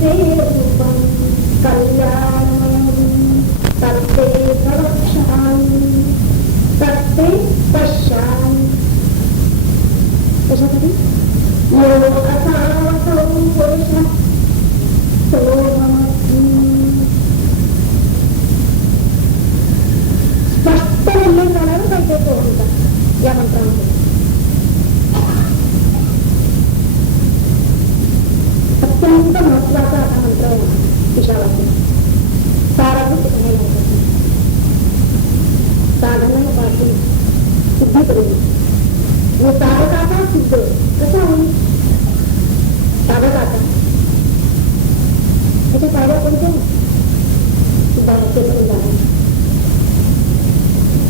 ते रूपं कल्याणमयं तत्ते प्रवक्ष्यामि तत्ते पश्यामि. कशासाठी? यो असावसौ पुरुषः सोममस्मि. स्पष्ट उल्लेख झाला ना काही ते सोहमचा या मंत्रामध्ये. अत्यंत महत्वाचा असा मंत्र आहे ईशावासी. साराभूत साधनापासून सिद्धीपर्यंत व साधकाचा सिद्ध कसा होईल? साधकाचा त्याचे फायदा कोणते? सिद्धार्थेपर्यंत आहे.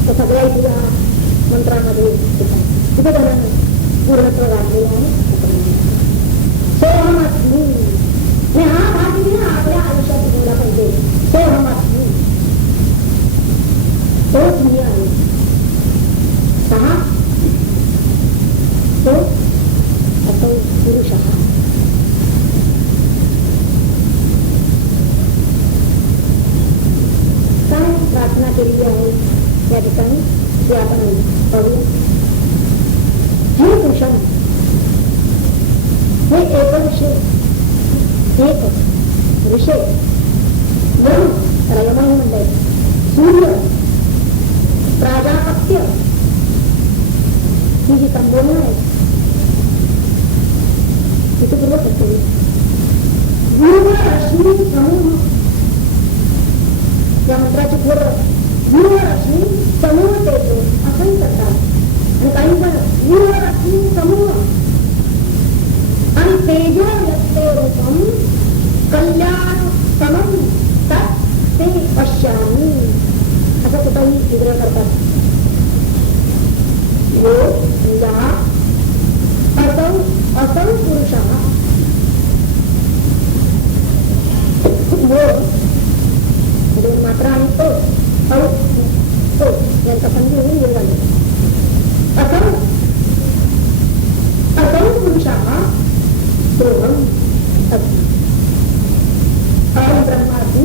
तर सगळ्या या मंत्रामध्ये तिथे बघा पूर्णत्व वाढलेलं आहे. सोहमस्मी हा भाग आपल्या आयुष्यात बोलला पाहिजे. सोहमस्मी तोच मी आहे. सहा तो असो पुरुष. काय प्रार्थना केलेली आहे या ठिकाणी ते आपण पाहूया. हे पुरुषाने हे एक विषय एक विषय म्हणून रयमाई म्हणलंय. सूर्य प्राजापत्य ही जी संबोधन आहे तिथे पूर्वक असते. गुरु रश्मी समूह या मंत्राची पूर्व गुरु रश्मी समूह तेजो असंही करतात. आणि काही पण गुरु रश्मी समूह आणि तेजो यत्ते रूपम कल्याण समम तत् ते पश्यामि असं कुठंही विग्रह करतात. वो या असौ पुरुषः वो दोन मात्रा आणि तो यांचा संधी होऊन गेला. असौ पुरुषः सोहम अस्मि. अहं ब्रह्मास्मि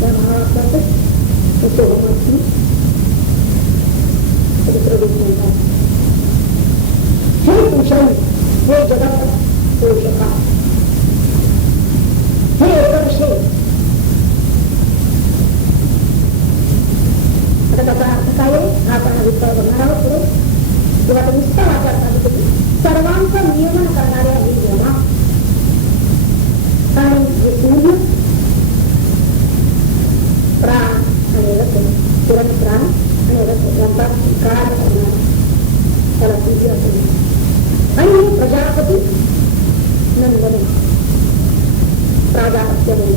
त्या महावाक्यातच सोहम अस्मि म्हणतात. हे पुरुषाने हे जगत पोषका हे एकविषय. आता त्याचा अर्थ काय आहे हा आपण अभिप्राय बघणार आहोत पुढे. तेव्हा तो नुसता वापर करतो सर्वांचं नियमन करणाऱ्या ही नियमा आणि हे सूर्य प्राण आणि रथ किरण प्राण आणि रथ यांचा काळ करणार त्याला सूर्य असेल. आणि प्रजापती नंदन प्राजापत्य नाही.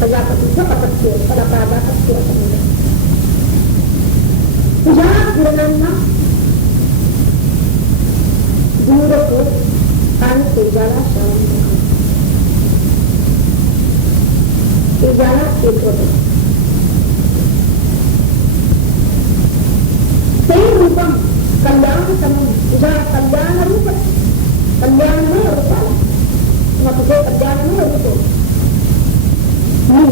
प्रजापतीचं अपत्य त्याला प्राजापत्य असं म्हणतात. तुझ्या किरणांना दूर हो आणि तेजाला शांत तेजाला एक होत. ते रूपम कल्याण समूह तुझ्या कल्याण रूप कल्याणमय रूपाला किंवा तुझे कल्याणमय रूप मी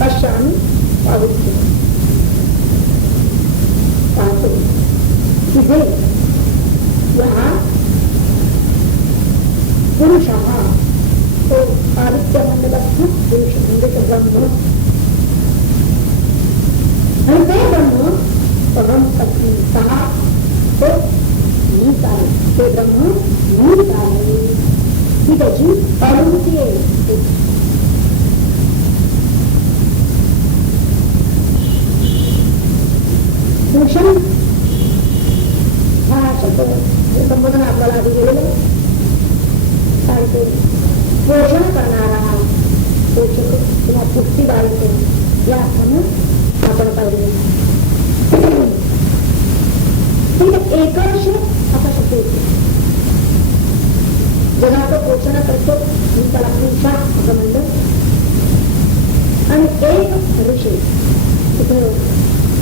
पश्यामि पाहतो तुझे या पुरुष तो आदित्य मंडलात्मक पुरुष म्हणजे ब्रह्म. आणि ते ब्रह्म परम पत्नी सहा तो मीच आहे. ते ब्रह्म मीच आहे ही त्याची अनुभूती आहे. भूषण हा शब्द संबोधन आपल्याला आधी गेलेलं सांगते. पोषण करणारा पोषक किंवा पुष्टी बाळगतो या अर्थानं आपण पाहिजे. एकर्ष असा शब्द येतो. जगाचं पोषण करतो मी त्याला पुरुषा असं म्हणलं. आणि एक ऋषी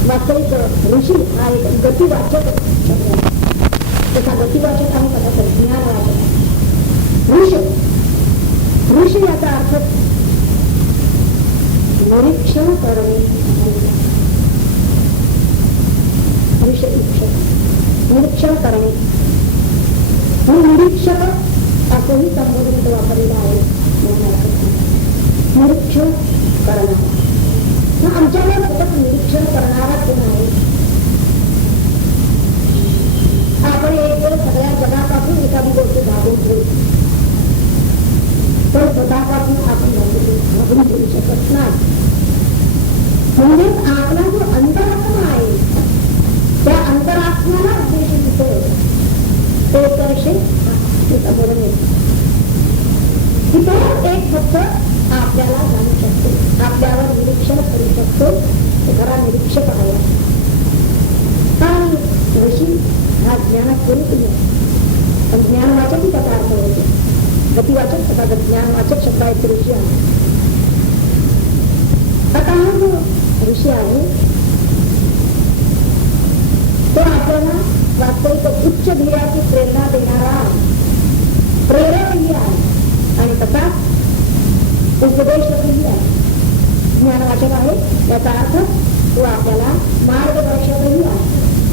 वास्तविक ऋषी हा एक गतिवाचक शब्द आहे. त्याचा गतिवाचक आहे पदार्थ ज्ञानवाचक. ऋषी ऋषी याचा अर्थ निरीक्षण करणे. निरीक्षण करणे निरीक्षक असंही संबोधन वापरलेलं आहे. निरीक्षण करणारा आमच्यावर सतत निरीक्षण करणारा कोण आहे? आपण एक वेळ सगळ्या जगापासून एखादी गोष्ट भागून ठेवू, तर स्वतःपासून आपण भागून ठेवू शकत नाही. म्हणजेच आपला जो अंतरात्मा आहे त्या अंतरात्म्याला उद्देशित ते कसे संबोधन येते. तिथे एक फक्त आपल्याला जाणू शकतो, आपल्यावर निरीक्षण करू शकतो, तो खरा निरीक्षक आहे. आणि ऋषी हा ज्ञानास्वरूप आहे, पण ज्ञानवाचक त्याचा अर्थ होतो. गतिवाचक त्याचा ज्ञानवाचक शब्द आहे ऋषी आहे. आता हा जो ऋषी आहे तो आपल्याला वास्तविक उच्च ध्येयाची प्रेरणा देणारा प्रेरकही आहे आणि तसा उपदेशकही आहे. ज्ञानवाचक आहे याचा अर्थ तो आपल्याला मार्गदर्शकही आहे,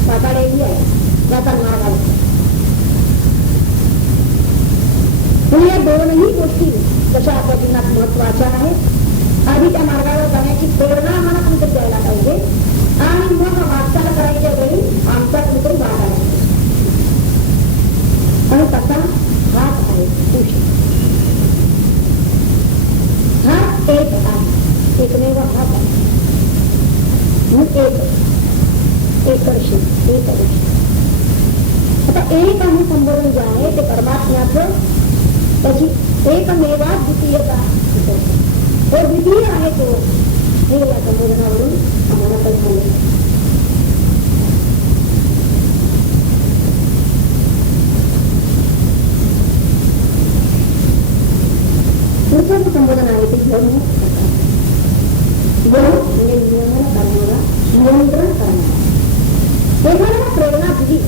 वाटाडेही आहे, याचा मार्ग आहे. या दोनही गोष्टी कशा आपल्या जीवनात महत्वाच्या आहेत. आधी त्या मार्गावर जाण्याची प्रेरणा आम्हाला कुठे द्यायला पाहिजे आणि मग वाटचाल करायच्या वेळी आमचा कुठे भाग आहे आणि तसा हाच आहे पुरुष. हा एक आहे, एकमेव हाच आहे. एकर्षी आता एक आणि संबोधन जे आहे ते परमात्म्याचं त्याची एकमेवा द्वितीयता हे द्वितीय आहे तो हे या संबोधनावरून आम्हाला कळले. पुढचं संबोधन आहे ते घेऊन म्हणजे नियमन करणारा, नियंत्रण करणारा. एखाद्याला प्रेरणा दिली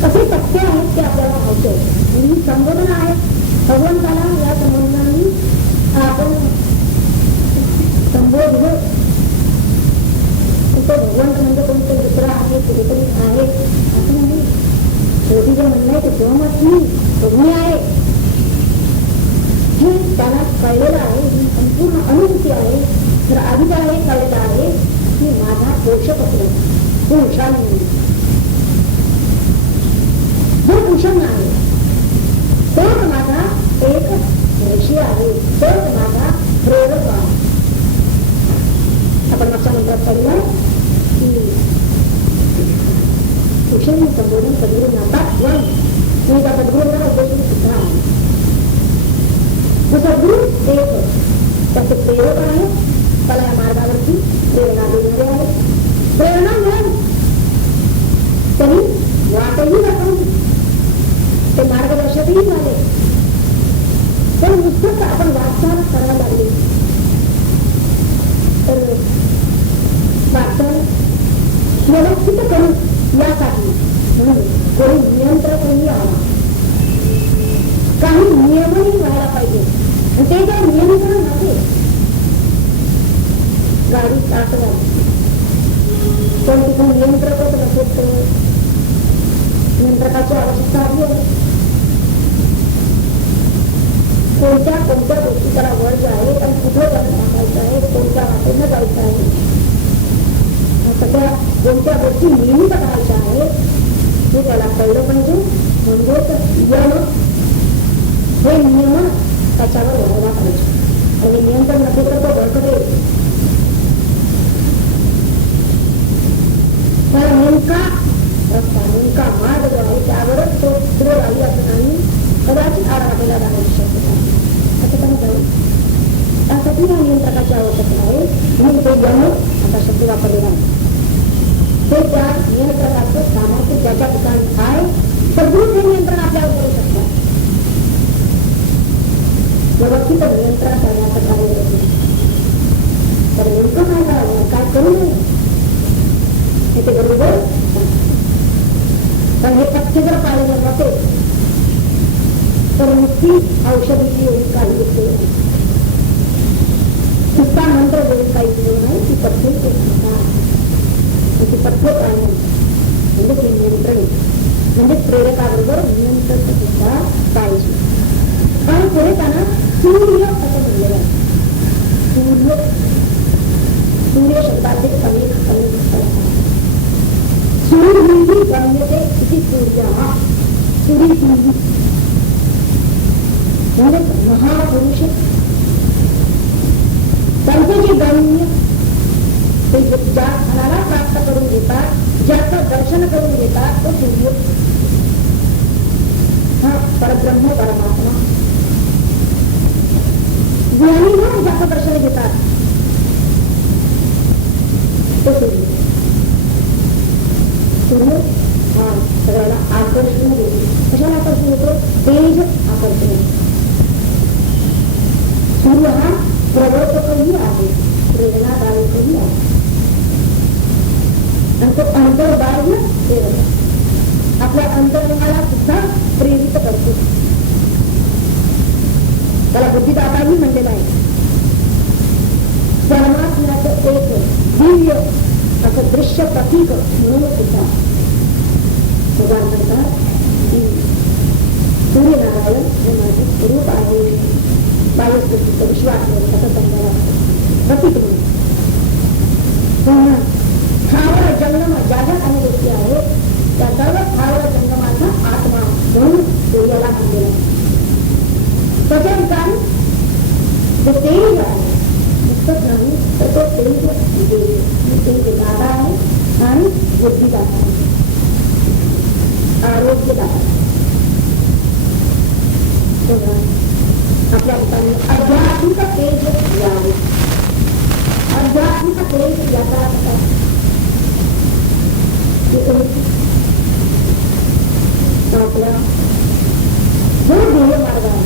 कसे सत्य आहेत ते आपल्याला माहिती आहे. ही संबोधन आहे भगवंताला. या संबोधनाने आपण संबोधलं तो भगवंत म्हणजे कोणतं दुसरं आहे, कुठेतरी आहे असं नाही. शेवटी जे म्हणणं आहे ते सहमत नाही, तुम्ही आहे हे त्याला कळलेलं आहे. ही संपूर्ण अनुभूती आहे. तर आधी त्याला हे कळलेलं आहे की माझा पोषक असतो, तो हुशार नाही, जो कुशल आहे तोच माझा एक ऋषी आहे, तोच माझा प्रेरक आहे. आपण मागच्या मंत्रात पाहिलं की कुशल संबोधन सद्गुरू नातात वन मी त्या सद्गुरूला उद्देशून सुद्धा आहे. तो सद्गुरू एक त्याचे प्रेरक आहे, त्याला या मार्गावरती प्रेरणा देणारे आहे. प्रेरणा मिळाली तरी वाटही दाखवली, ते मार्गदर्शकही झाले. पण नुसतंच आपण वाटचाल करायला लागली तर वाटचाल व्यवस्थित करू यासाठी म्हणून कोणी नियंत्रकही हवा, काही नियमही व्हायला पाहिजे. ते जर नियंत्रण नसेल, गाडी स्टार्ट झाली पण तिथून नियंत्रकच नसेल तर नियंत्रकाची आवश्यकता हवी आहे. कोणत्या गोष्टी त्याला वर जे आहे आणि कुठे जाऊन टाकायचं आहे, कोणत्या वाटेनं जायचं आहे, सगळ्या कोणत्या गोष्टी नियमित करायच्या आहेत हे त्याला कळलं पाहिजे. म्हणजेच हे नियमन त्याच्यावर व्हायला पाहिजे. आणि नियंत्रण नसेल तर तो भडकते. तर नेमका रस्ता, नेमका मार्ग जो आहे त्यावरच तो पुढे राहिली असं नाही, कदाचित आडवाटेला जाण्याची शक्यता आहे. असं पण जाऊ त्यासाठी या नियंत्रकाची आवश्यकता आहे. म्हणून ते जन्म आता शब्द वापरलेला आहे. ते त्या नियंत्रकाचं सामर्थ्य ज्याच्या ठिकाणी आहे सगळं ते नियंत्रण आपल्यावर करू शकतात. व्यवस्थित नियंत्रण करण्याचं कार्य होते. तर नेमकं काय करावं, काय करू नये हे ते बरोबर. पण हे पथ्य जर पाळलं नसेल तर नुसती औषधीची एवढी काही उपयोग नाही, नुसता मंत्र देऊन काही उपयोग नाही. ती पथ्य ती पथ्य प्राणी म्हणजे ते नियंत्रण म्हणजे प्रेरकाबरोबर नियंत्रण सुद्धा पाहिजे. आणि पुढे त्यांना सूर्य असं म्हणलेलं आहे. सूर्य शब्दाचे अनेक सूर्य गम्यते किती सूर्य हा सूर्य म्हणजे महापुरुष त्यांचे जे गम्य ते ज्या स्थानाला प्राप्त करून घेतात, ज्याचं दर्शन करून घेतात तो सूर्य हा परब्रह्म परमात्मा. ज्ञानी ना ज्याचं दर्शन घेतात तो सूर्य. सूर्य हा सगळ्याला आकर्षण देतो. कशाला आकर्षण होतो? तेज आकर्षण. सूर्य हा प्रवर्तकही आहे, प्रेरणादायकही आहे. आणि तो अंतर्बाह्य प्रेरक आपल्या अंतरंगाला सुद्धा प्रेरित करतो. त्याला बुद्धिदाताही म्हणलेला आहे. परमात्म्याचं एक दिव्य असं दृश्य प्रतीक म्हणून सुद्धा भगवान म्हणतात की सूर्यनारायण हे माझे स्वरूप आहे. बाह्यसृष्टीचा विश्वास नाही असं समजायला प्रतीक म्हणून स्थावर जंगम ज्या ज्या काही गोष्टी आहेत त्या सर्व स्थावर जंगमाचा आत्मा म्हणून सूर्याला म्हणलेला आहे. त्याच्या ठिकाणी जो तेज आहे नुसतंच नाही तर तो तेज दाता आहे आणि बुद्धिदाता आहे, आरोग्यदाता. आपल्या ठिकाणी आध्यात्मिक तेज यावे. आध्यात्मिक तेज याचा आपल्या जो ध्येय मार्ग आहे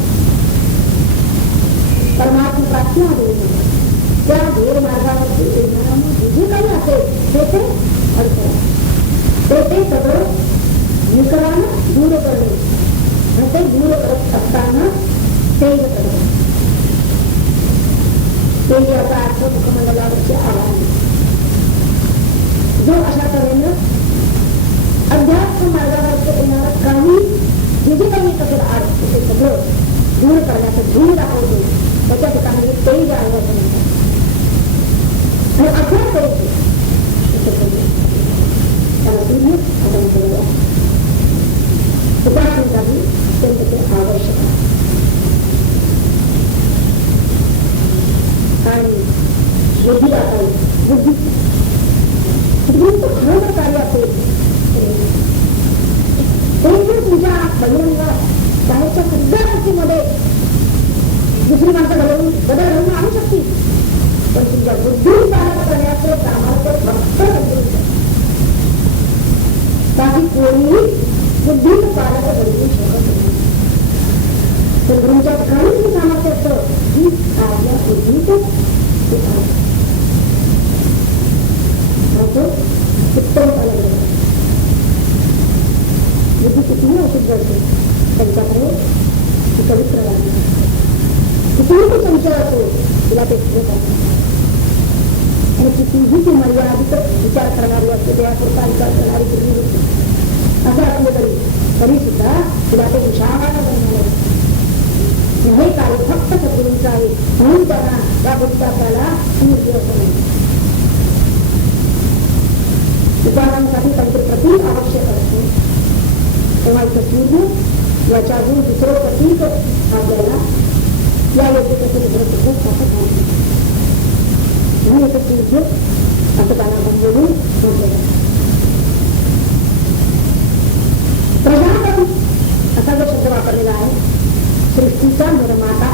परमात्मा प्राप्ती हा ध्येय मार्ग, त्या ध्येय मार्गावरती जे काही असेल ते अडथळा ते सगळं निकरानं दूर करणे आणि ते दूर करत असताना तेज करणे. तेज याचा अर्थ मुखमंडलावरचे आवाहन. जो अशा तऱ्हेनं अध्यात्म मार्गावर येणारा काही जे काही कसं अर्थ ते सगळं दूर करण्याचं धूळ दाखवतो. त्याच्या ठिकाणी तेज आहे असं म्हणतात. आणि अभ्यास करायचे त्याला सूर्य आपण केलेला उपासनेसाठी अत्यंत ते आवश्यक आहे. आणि बुद्धिदाता बुद्धी खरोखर कार्य असेल ते तुमच्या बहिरंगात शाळेच्या सगळ्या गोष्टीमध्ये दुसरी माणसं बदल घडवून आणू शकतील, पण तुमच्या बुद्धी पालक करण्याचं सामर्थ्य फक्त बाकी कोणीही बुद्धीचं पालक घडवू शकत नाही. पण तुमच्या काही सामर्थ्य असतं ही आपल्या बुद्धीचं उत्तम पालक बुद्धी कितीही अशुद्ध असते त्यांच्याकडे ती पवित्र राहते. कितीही तो संशय असो तिला ते शिकत असते आणि कितीही ती मर्यादित विचार करणारी असते, देवापुरता विचार करणारी पूर्वी होती असं असलं तरी सुद्धा तिला ते विशाळ बनणार हे कार्य फक्त सद्गुरूंचं आहे. म्हणून त्यांना या बुद्धाला सूर्य असं नाही. उपासनासाठी काहीतरी प्रतीक आवश्यक असते, तेव्हा इथं सूर्य याच्या अजून दुसरं प्रतीक आपल्याला या योग्यतेचं दुसरं असं नाही. म्हणून इथं सूर्य असं त्यांना आपण बोलून म्हटलेलं. प्रजापती असा जो शब्द वापरलेला आहे सृष्टीचा निर्माता.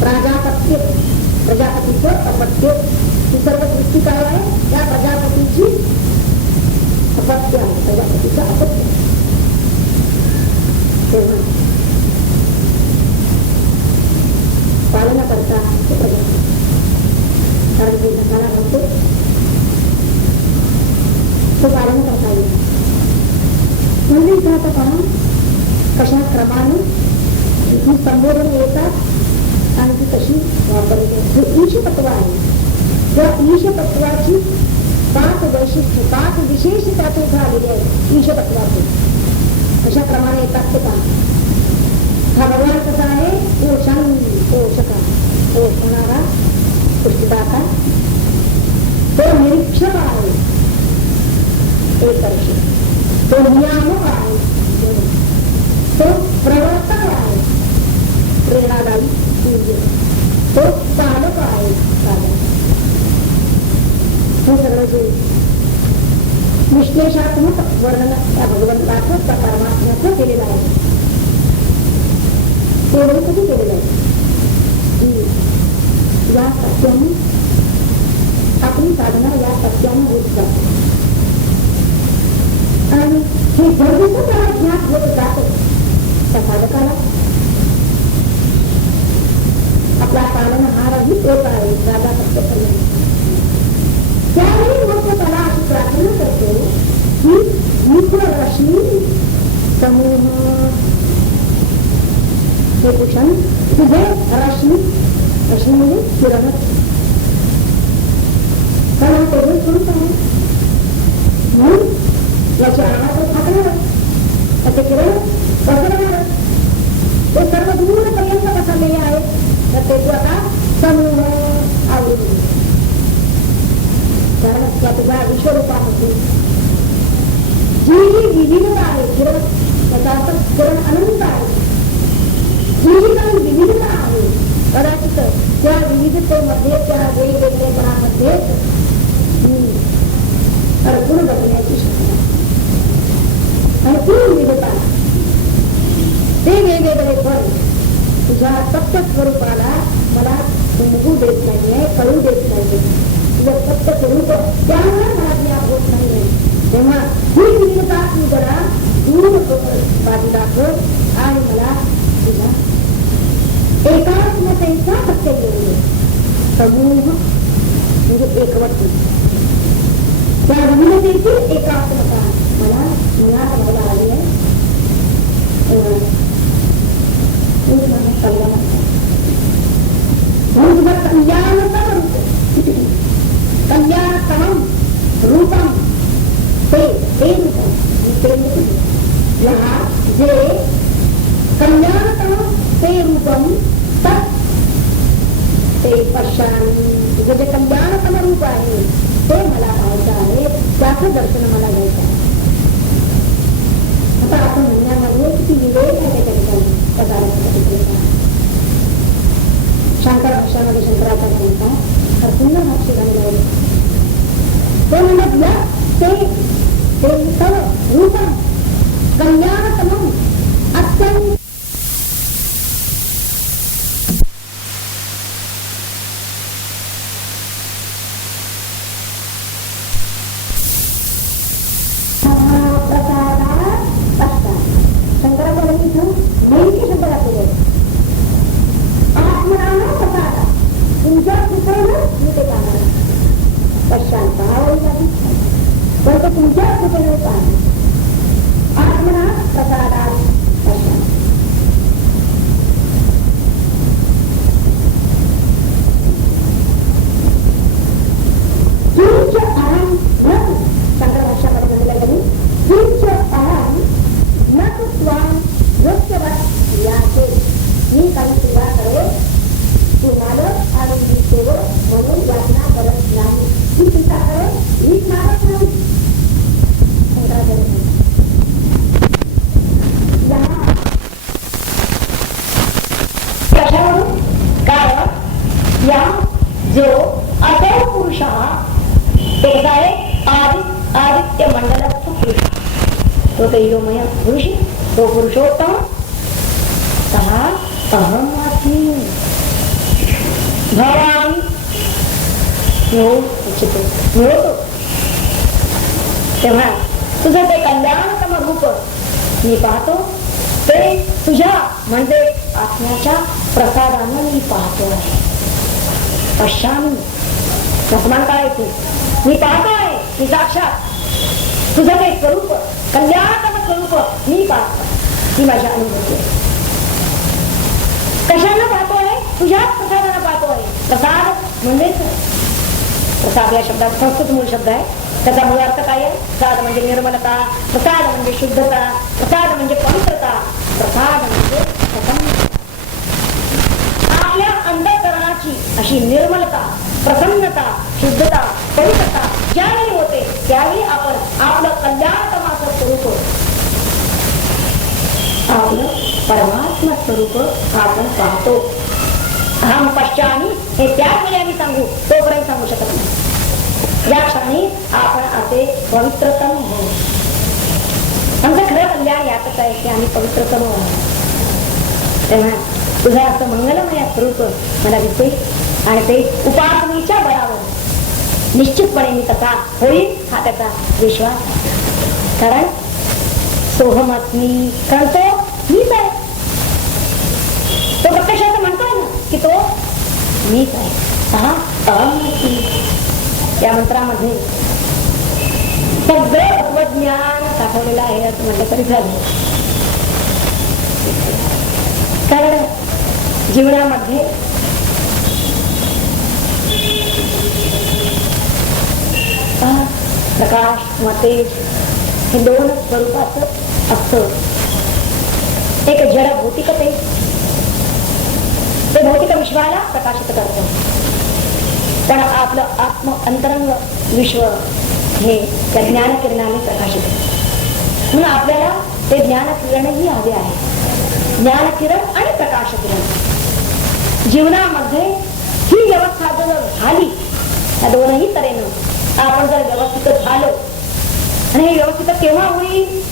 प्राजापत्य प्रजापतीचं अपत्य ही सर्व सृष्टी काय आहे त्या प्रजापतीची अपत्य आहे, प्रजापतीचं अपत्य. तेव्हा पालन करता ते प्रजापती कारण जे नकारा घडतो तो पालन करता येईल. म्हणजे इथं आता पहा कशा क्रमाने ही संबोधन येतात आणि ती कशी वापरली. हे ईशतत्व आहे. त्या ईशतत्वाची 5 वैशिष्ट्य 5 विशेष त्यातून झालेली आहे. ईशतत्वाचे कशा क्रमाने येतात ते पहा. हा भगवान कसा आहे? पोषण पोषका पोषणारा पुष्टिदाता. तो निरीक्षक आहे एकर्षी. तो नियामक आहे. तो प्रवर्तक आहे प्रेरणादायी. तो चालक आहे. हे सगळं जे विश्लेषात्मक वर्णन त्या भगवंताचं त्या परमात्म्याचं केलेलं आहे तेवढं कधी केलेलं आहे की या सत्याने आपली साधना या सत्याने होत जाते आणि हे गरजेचं त्याला ज्ञात होत जातं. त्या साधकाला आपला पालनहारही होत आहे राजा सत्यपर्यंत. त्यावेळी मग तो त्याला अशी प्रार्थना करतो की मित्र रश्मी समूह हे भूषण तुझे रश्मी रश्मी म्हणजे किरण कारण तेवढे स्वरूप आहे म्हणून याची आवाज फाटणार त्याचे किरण पसरणार. ते सर्व दूरपर्यंत पसरलेले आहेत. तर ते तू आता समूह आवडून कारण त्या तुझ्या विश्वरूपामध्ये जी जी विविधता आहे किरण त्याचा अर्थ किरण अनंत आहे. जी जी काही विविधता आहे कदाचित त्या विविधतेमध्ये त्या वेगवेगळेपणामध्ये अर्जुन बदलण्याची शक्यता आणि ती विविधता ते वेगवेगळे पण तुझ्या सत्य स्वरूपाला मला समजू देत नाहीये कळू देत नाहीये. तुझं सत्य स्वरूप त्यामुळे मला ज्ञान होत नाहीये. तेव्हा ही विविधता तू जरा दूर बाजूला कर आणि मला तुझा एकात्मतेचा सत्य घेऊन ये. समूह म्हणजे एकवट त्या विविधतेची एकात्मता मला मुळात व्हायला आली आहे. म्हणून तुझं कल्याणतम कल्याणतम रूपम ते रूपम जे कल्याणतम ते रूपम तत् ते पश्यामी. तुझं जे कल्याणतम रूप आहे ते मला पाहायचं आहे. त्याचं दर्शन मला घ्यायचं आहे. आता आपण म्हणण्यामध्ये किती विवेक आहे त्याच्या शंकर भाषामध्ये शंकराचार्य म्हणतात तर पुन्हा भाष्य झालेलं आहे. ते म्हणत ते रूपम कल्याणतमम अत्यंत तो पुरुषोत्तम तहा अहम अस्मि भवामि मिळतो. तेव्हा तुझं ते कल्याणतम रूप मी पाहतो. ते तुझ्या म्हणजे आत्म्याच्या प्रसादानं मी पाहतो आहे. पश्यामी वर्तमान काय तू मी पाहतो आहे. मी साक्षात तुझं ते स्वरूप कल्याणतम स्वरूप मी पाहतो. ही माझी अनुभूती आहे. कशानं पाहतोय? तुझ्याच प्रसादानं पाहतोय. प्रसाद म्हणजेच, प्रसाद या शब्दात संस्कृत मूळ शब्द आहे. त्याचा मूळ अर्थ काय आहे? प्रसाद म्हणजे निर्मलता, प्रसाद म्हणजे शुद्धता, प्रसाद म्हणजे पवित्रता, प्रसाद म्हणजे प्रसन्नता. आपल्या अंतःकरणाची अशी निर्मलता, प्रसन्नता, शुद्धता, पवित्रता ज्यावेळी होते त्यावेळी आपण आपलं कल्याणतमाचं स्वरूप, आपलं परमात्मा स्वरूप आपण पाहतो. अहम पश्चामी हे त्याच वेळी आम्ही सांगू, तोपर्यंत सांगू शकत नाही. या क्षणी आपण असे पवित्रतम होऊ. आमचं खरं कल्याण यातच आहे की आम्ही पवित्रतम होऊ. तेव्हा तुझं असं मंगलमय स्वरूप मला दिसते आणि ते उपासनेच्या बळावर निश्चितपणे मी तसा होईल हा त्याचा विश्वास. कारण सोहमस्मी, कारण तो मीच आहे. तो प्रत्यक्षात म्हणतोय ना की तो मीच आहे. या मंत्रामध्ये सगळे तत्वज्ञान साठवलेलं आहे असं म्हटलं तरी झालं. कारण जीवनामध्ये प्रकाश व तेज हे दोन स्वरूपाचं असतं. एक जड भौतिक तेज, ते भौतिक विश्वाला प्रकाशित करतं. पण आपलं आत्म अंतरंग विश्व हे त्या ज्ञानकिरणाने प्रकाशित होतं. म्हणून आपल्याला ते ज्ञानकिरणही हवे आहे. ज्ञानकिरण आणि प्रकाश किरण जीवनामध्ये ही व्यवस्था जर झाली, त्या दोनही तऱ्हेनं आपण जर व्यवस्थित झालो, आणि हे व्यवस्थित केव्हा होईल?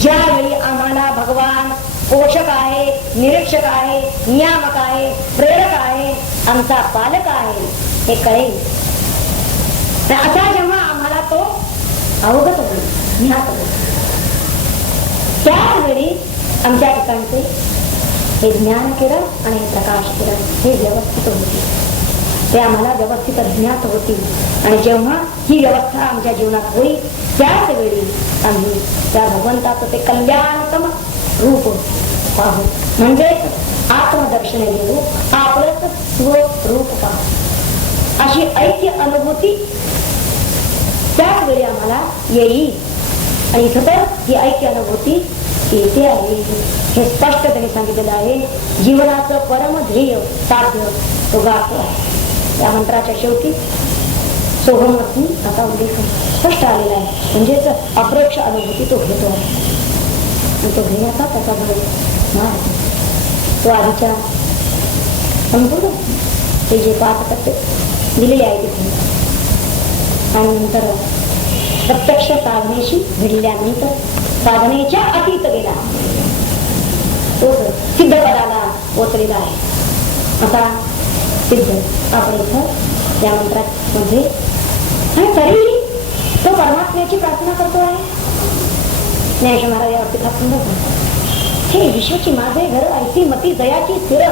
ज्यावेळी आम्हाला भगवान पोषक आहे, निरीक्षक आहे, नियामक आहे, प्रेरक आहे, आमचा पालक आहे हे कळेल. आता जेव्हा आम्हाला तो अवगत होईल, ज्ञात होईल, त्यावेळी आमच्या ठिकाणचे हे ज्ञान किरण आणि प्रकाश किरण हे व्यवस्थित होतील. ते आम्हाला व्यवस्थित ज्ञात होतील. आणि जेव्हा ही व्यवस्था आमच्या जीवनात होईल त्याच वेळी आम्ही त्या भगवंताचं ते कल्याणतम रूप पाहू. म्हणजेच आत्मदर्शन घेऊ, आपलंच स्वरूप पाहू. अशी ऐक्य अनुभूती त्याच वेळी आम्हाला येईल. आणि इथं तर ही ऐक्य अनुभूती येते आहे. हे स्पष्ट त्यांनी सांगितलेलं आहे. जीवनाचं परम ध्येय साध्य तो गातो आहे. या मंत्राच्या शेवटी सोहमस्मी असा उल्लेख स्पष्ट आलेला आहे. म्हणजेच अप्रोक्ष अनुभूती तो घेतो आहे. आणि तो घेण्याचा त्याचा मार्ग तो आधीच्या संपूर्ण ते जे 5 टप्पे दिलेले आहे तिथे, आणि नंतर प्रत्यक्ष साधनेशी भिडल्यानंतर साधनेच्या अतीत गेला तो सिद्ध पदाला पोचलेला आहे. आता सिद्ध आपण इथं या मंत्रामध्ये, आणि तरीही तो परमात्म्याची प्रार्थना करतो आहे. ज्ञानेश्वर महाराज यावरती खास समजत, हे विश्वची माझे घर ऐसी मती दयाची स्थिर,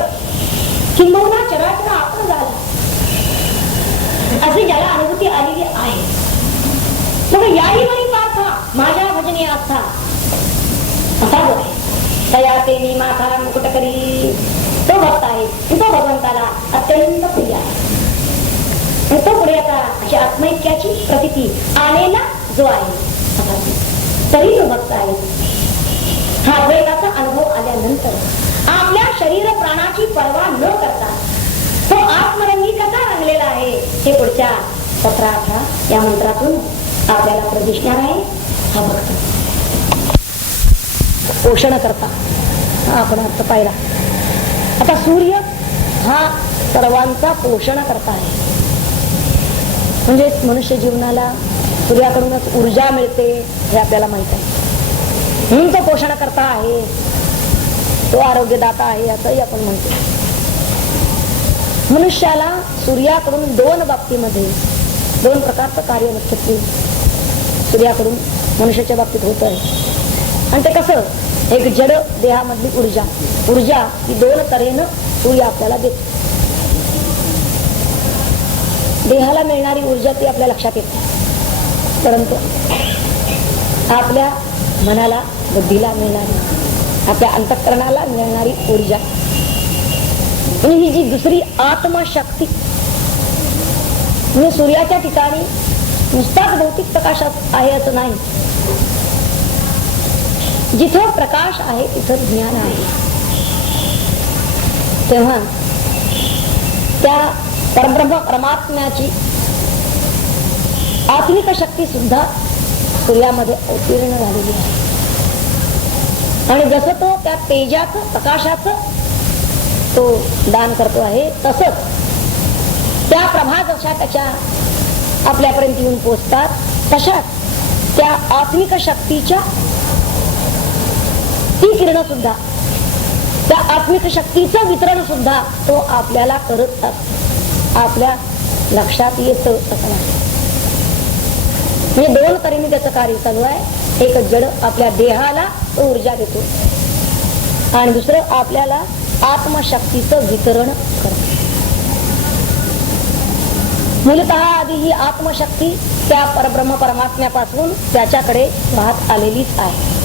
किंबहुना चराचर आपण झाला, अशी ज्याला अनुभूती आलेली आहे. मग याही वरी पार्था माझ्या भजने आस्था असा जो आहे, दया ते मी माथा मुकुट करी, तो भक्त आहे. तो भगवंताला अत्यंत प्रिय आहे. आणि तो पुढे आता अशी आत्मैक्याची प्रतीती आलेला जो आहे, तरी तो भक्त आहे. हा द्वैताचा अनुभव आल्यानंतर आपल्या शरीर प्राणाची पर्वा न करता तो आत्मरंगी कसा रंगलेला आहे हे पुढच्या 17-18 या मंत्रातून आपल्याला प्रदिशणार आहे. हा भक्त पोषण करता हा आपण अर्थ पाहिला. आता सूर्य हा सर्वांचा पोषण करता आहे. म्हणजे मनुष्य जीवनाला सूर्याकडूनच ऊर्जा मिळते हे आपल्याला माहित आहे. म्हणून तो पोषण करता आहे, तो आरोग्यदाता आहे असंही आपण म्हणतो. मनुष्याला सूर्याकडून 2 बाबतीमध्ये 2 प्रकारचं कार्य मुख्यत्वे सूर्याकडून मनुष्याच्या बाबतीत होत आहे. आणि ते कसं, एक जड देहामधली ऊर्जा ही 2 तऱ्हेनं सूर्य आपल्याला देतो. देहाला मिळणारी ऊर्जा ती आपल्या लक्षात येते, परंतु आपल्या मनाला बुद्धीला मिळणारी, आपल्या अंतःकरणाला मिळणारी ऊर्जा, आणि ही जी दुसरी आत्मशक्ती, म्हणजे सूर्याच्या ठिकाणी नुसताच भौतिक प्रकाशात आहे असं नाही, जिथं प्रकाश आहे तिथं ज्ञान आहे. तेव्हा त्या परब्रह्म परमात्म्याची आत्मिक शक्ती सुद्धा सूर्यामध्ये अवतीर्ण झालेली आहे. आणि जसं तो त्या तेजाचं प्रकाशाचं तो दान करतो आहे, तसंच त्या प्रभा जशा त्याच्या आपल्यापर्यंत येऊन पोचतात, तशाच त्या आत्मिक शक्तीच्या ती किरण सुद्धा, त्या आत्मिक शक्तीचं वितरण सुद्धा तो आपल्याला करत असतो, आपल्या लक्षात येतं असं नाही. म्हणजे दोन तऱ्हेने त्याचं कार्य चालू आहे. एक जड आपल्या देहाला तो ऊर्जा देतो, आणि दुसरं आपल्याला आत्मशक्तीचं वितरण करतो. मूलतः आधी ही आत्मशक्ती त्या परब्रह्म परमात्म्यापासून त्याच्याकडे वाहत आलेलीच आहे.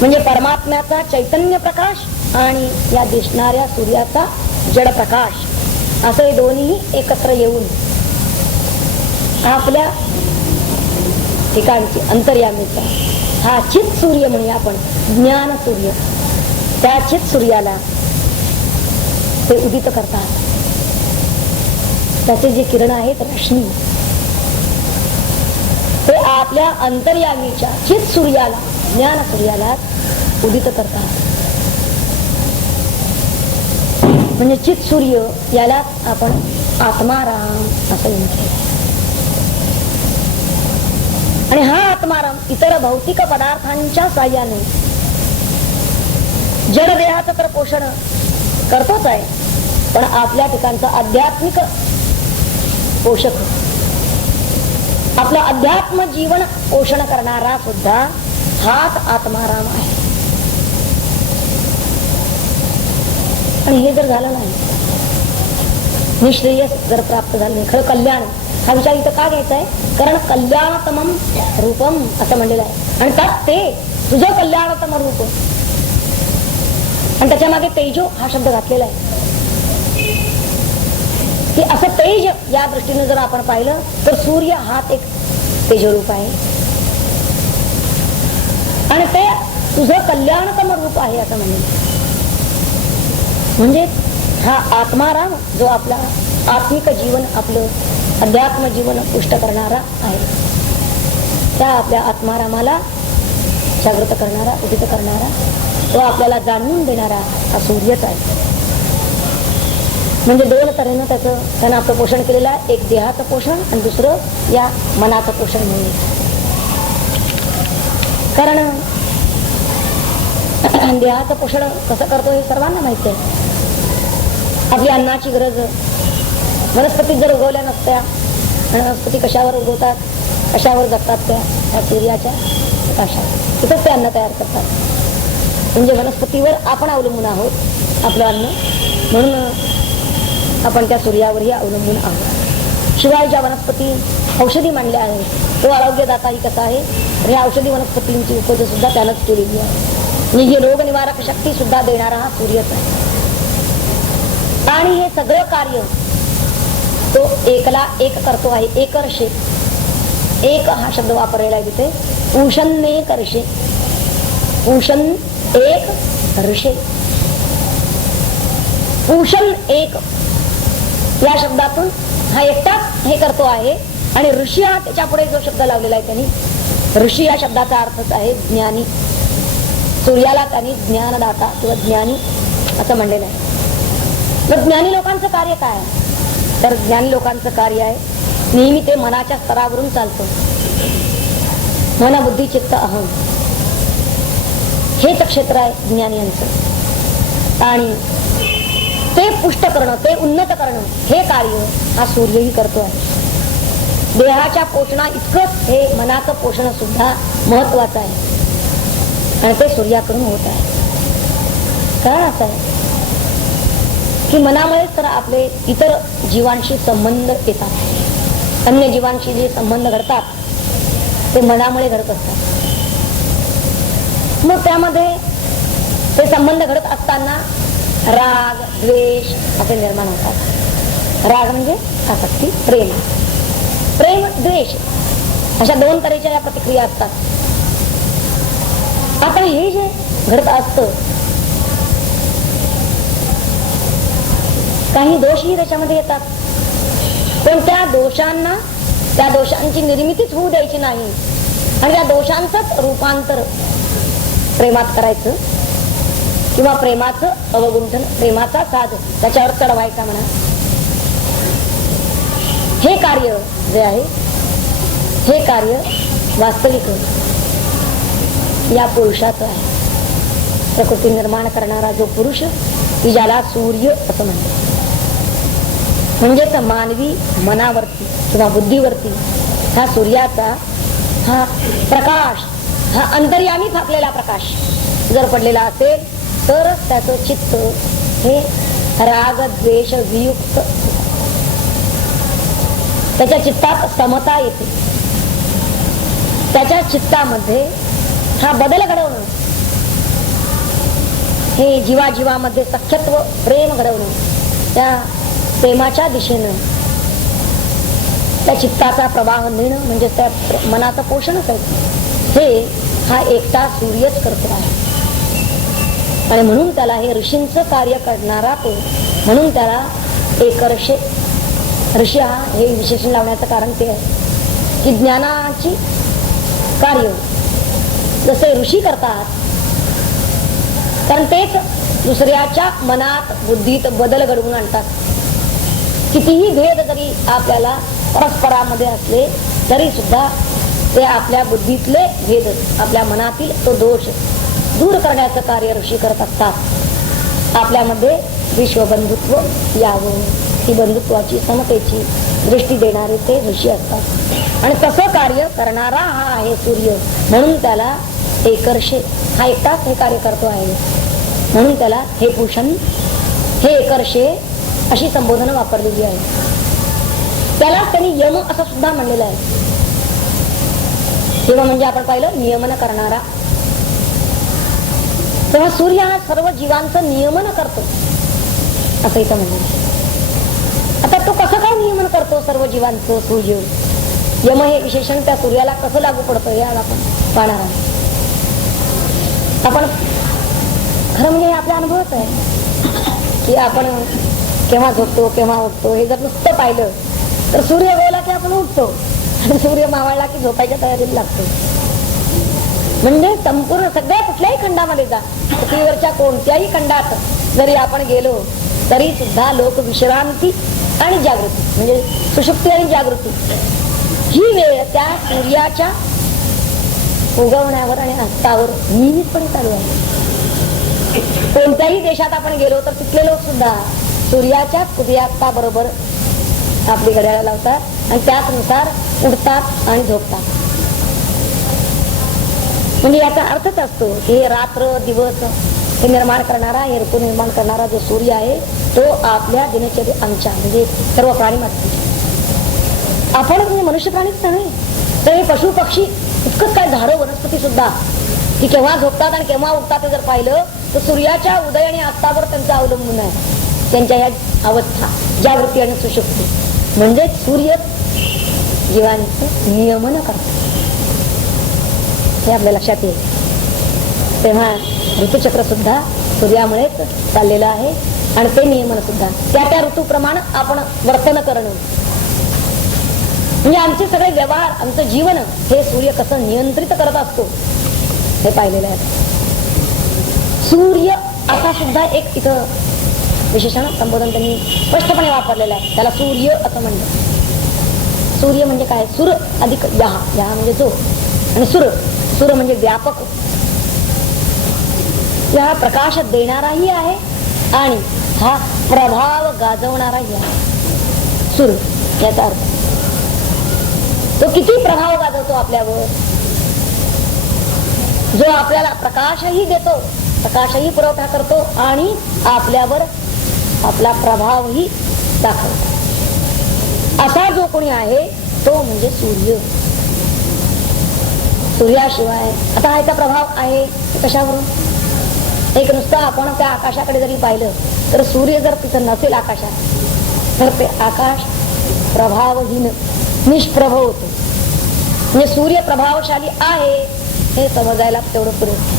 म्हणजे परमात्म्याचा चैतन्य प्रकाश आणि या दिसणाऱ्या सूर्याचा जड प्रकाश, असे दोन्ही एकत्र येऊन आपल्या ठिकाणची अंतर्यामीचा हा चित सूर्य म्हणूया आपण, ज्ञान सूर्य, त्या चित सूर्याला ते उदित करतात. त्याचे जे किरण आहेत रश्मी, ते आपल्या अंतर्यामीच्या चित सूर्याला, ज्ञान सूर्याला उदित करतात. म्हणजे चित सूर्य याला आपण आत्माराम असं म्हटलं. आणि हा आत्माराम इतर भौतिक पदार्थांच्या साह्याने जड देहाचं तर पोषण करतोच आहे, पण आपल्या ठिकाणचा आध्यात्मिक पोषक, आपलं अध्यात्म जीवन पोषण करणारा सुद्धा हाच आत्माराम आहे. आणि हे जर झालं नाही, निश्रेयस जर प्राप्त झालं नाही, खरं कल्याण हा विचार इथं का घ्यायचा आहे? कारण कल्याणतमम रूपम असं म्हणलेलं आहे, आणि त्यात ते तुझं कल्याणतम रूप, आणि त्याच्या मागे तेजो हा शब्द घातलेला आहे. की असं तेज या दृष्टीने जर आपण पाहिलं तर सूर्य हा एक तेजरूप आहे, आणि ते तुझं कल्याणतम रूप आहे असं म्हणेल. म्हणजे हा आत्माराम जो आपला आत्मिक जीवन, आपलं अध्यात्म जीवन पुष्ट करणारा आहे, त्या आपल्या आत्मारामाला जागृत करणारा, उदित करणारा, तो आपल्याला जाणून देणारा हा सूर्यच आहे. म्हणजे दोन तऱ्हेनं त्यानं आपलं पोषण केलेलं आहे. एक देहाचं पोषण आणि दुसरं या मनाचं पोषण म्हणून. कारण देहाचं पोषण कसं करतो हे सर्वांना माहिती आहे. आपली अन्नाची गरज वनस्पती जर उगवल्या नसत्या, आणि वनस्पती कशावर उगवतात, कशावर जगतात, त्या सूर्याच्या प्रकाशात, तिथंच ते अन्न तयार करतात. म्हणजे वनस्पतीवर आपण अवलंबून आहोत आपलं अन्न, म्हणून आपण त्या सूर्यावरही अवलंबून आहोत. शिवाय ज्या वनस्पती औषधी मानल्या आहेत, तो आरोग्यदाताही कसा आहे, तर ह्या औषधी वनस्पतींची उपज सुद्धा त्यानंच केलेली आहे. म्हणजे ही रोगनिवारक शक्ती सुद्धा देणारा हा सूर्यच आहे. आणि हे सगळं कार्य तो एकला एक करतो आहे. एकर्षे, एक हा शब्द वापरलेला आहे तिथे. उषन्ने कर्षे, उषण एक ऋषे, उषण एक या शब्दातून हा एकटाच हे करतो आहे. आणि ऋषी हा त्याच्या पुढे जो शब्द लावलेला आहे त्यांनी, ऋषी या शब्दाचा अर्थच आहे ज्ञानी. सूर्याला त्यांनी ज्ञानदाता किंवा ज्ञानी असं म्हणलेलं आहे. तर ज्ञानी लोकांचं कार्य काय आहे? तर ज्ञानी लोकांचं कार्य आहे नेहमी ते मनाच्या स्तरावरून चालतं. मन, बुद्धी, चित्त, अहम हेच क्षेत्र आहे ज्ञानियांचं. आणि ते पुष्ट करणं, ते उन्नत करणं हे कार्य हा सूर्यही करतो आहे. देहाच्या पोषणा इतकंच हे मनाचं पोषण सुद्धा महत्वाचं आहे, आणि ते सूर्याकडून होत आहे. कारण असं आहे की मनामुळेच तर आपले इतर जीवांशी संबंध येतात. अन्य जीवांशी जे संबंध घडतात ते मनामुळे घडत असतात. मग त्यामध्ये ते संबंध घडत असताना राग द्वेष असे निर्माण होतात. राग म्हणजे आसक्ती, प्रेम, प्रेम द्वेष अशा दोन तऱ्हेच्या या प्रतिक्रिया असतात. आता हे जे घडत असतं, काही दोषही त्याच्यामध्ये येतात, पण त्या दोषांना, त्या दोषांची निर्मितीच होऊ द्यायची नाही आणि त्या दोषांचंच रूपांतर प्रेमात करायचं किंवा प्रेमाचं अवगुंठन, प्रेमाचा साध त्याच्यावर चढवायचा म्हणा. हे कार्य जे आहे, हे कार्य वास्तविक या पुरुषाचं आहे. प्रकृती निर्माण करणारा जो पुरुष, की ज्याला सूर्य असं म्हणतात, म्हणजेच मानवी मनावरती किंवा बुद्धीवरती हा सूर्याचा हा प्रकाश, हा अंतर्यामी फाकलेला प्रकाश जर पडलेला असेल तर त्याचं चित्त हे राग द्वेष वियुक्त, त्याच्या चित्तात समता येते. त्याच्या चित्तामध्ये हा बदल घडवणं, हे जीवाजीवामध्ये सख्यत्व प्रेम घडवणं, त्या प्रेमाच्या दिशेनं त्या चित्ताचा प्रवाह नेणं म्हणजे त्या मनाचं पोषण करतं, हे हा एकटा सूर्यच करतो आहे. आणि म्हणून त्याला हे ऋषींचं कार्य करणारा तो, म्हणून त्याला एकर्षे ऋषी हा हे विशेषण लावण्याचं कारण ते आहे की ज्ञानाची कार्य जसे ऋषी करतात, कारण तेच दुसऱ्याच्या मनात बुद्धीत बदल घडवून आणतात. कितीही भेद जरी आपल्याला परस्परामध्ये असले तरी सुद्धा ते आपल्या बुद्धीतले भेद, आपल्या मनातील तो दोष दूर करण्याचं कार्य ऋषी करत असतात. आपल्यामध्ये विश्वबंधुत्व यावं, ही बंधुत्वाची समतेची दृष्टी देणारे ते ऋषी असतात. आणि तसं कार्य करणारा हा आहे सूर्य, म्हणून त्याला एकर्षे, हा एकटाच हे कार्य करतो आहे, म्हणून त्याला हे भूषण, हे एकर्षे अशी संबोधन वापरलेली आहे. त्याला त्यांनी यम असं सुद्धा म्हणलेलं आहे. यम म्हणजे आपण पाहिलं नियमन करणारा. तेव्हा सूर्य हा सर्व जीवांचं नियमन करतो असं इथं म्हणलं. आता तो कसं काय नियमन करतो सर्व जीवांचं सूर्य? यम हे विशेषण त्या सूर्याला कसं लागू पडतं हे आपण पाहणार आहोत. आपण खरं म्हणजे आपला अनुभवच आहे की आपण केव्हा झोपतो केव्हा उठतो हे जर नुसतं पाहिलं तर सूर्य गोला की आपण उठतो आणि सूर्य मावळला की झोपायच्या तयारीला लागतो. म्हणजे संपूर्ण सगळ्या कुठल्याही खंडामध्ये जा, पृथ्वीवरच्या कोणत्याही खंडात जरी आपण गेलो तरी सुद्धा लोक विश्रांती आणि जागृती म्हणजे सुषुप्ती आणि जागृती ही वेळ त्या सूर्याच्या उगवण्यावर आणि अस्तावर नियमितपणे चालू आहे. कोणत्याही देशात आपण गेलो तर तिथले लोक सुद्धा सूर्याच्या उदयास्ता बरोबर आपली घड्याळ लावतात आणि त्यानुसार उठतात आणि झोपतात. म्हणजे याचा अर्थच असतो की हे रात्र दिवस हे निर्माण करणारा, हे ऋतू निर्माण करणारा जो सूर्य आहे तो आपल्या दिनचर्या आमच्या म्हणजे सर्व प्राणी मात्र आपण म्हणजे मनुष्य प्राणीच नाही तर हे पशु पक्षी इतकंच काय झाडं वनस्पती सुद्धा की केव्हा झोपतात आणि केव्हा उठतात जर पाहिलं तर सूर्याच्या उदय आणि अस्तावर त्यांचं अवलंबून आहे. त्यांच्या ह्या अवस्था जागृती आणि सुषुप्ती म्हणजे सूर्य जीवांचं नियमन करतात हे आपल्या लक्षात येईल. तेव्हा ऋतुचक्र सुद्धा सूर्यामुळेच चाललेलं आहे आणि ते नियमन सुद्धा त्या त्या ऋतूप्रमाणे आपण वर्तन करणं म्हणजे आमचे सगळे व्यवहार, आमचं जीवन हे सूर्य कसं नियंत्रित करत असतो हे पाहिलेलं आहे. सूर्य असा सुद्धा एक इथं विशेषण संबोधन त्यांनी स्पष्टपणे वापरलेलं आहे. त्याला सूर्य असं म्हणलं. सूर्य म्हणजे काय? सूर अधिक यहा, यहा म्हणजे जो आणि सुर, सुर म्हणजे व्यापक. या प्रकाश देणाराही आहे आणि हा प्रभाव गाजवणाराही आहे. सूर याचा अर्थ तो किती प्रभाव गाजवतो आपल्यावर, जो आपल्याला प्रकाशही देतो, प्रकाशही पुरवठा करतो आणि आपल्यावर आपला प्रभावही दाखवतो. असा जो कोणी आहे तो म्हणजे सूर्य. सूर्याशिवाय आता याचा प्रभाव आहे कशावरून? एक नुसतं आपण त्या आकाशाकडे जरी पाहिलं तर सूर्य जर तिथं नसेल आकाशात तर ते आकाश प्रभावहीन निष्प्रभ होते. म्हणजे सूर्य प्रभावशाली आहे हे समजायला तेवढं पुरेसं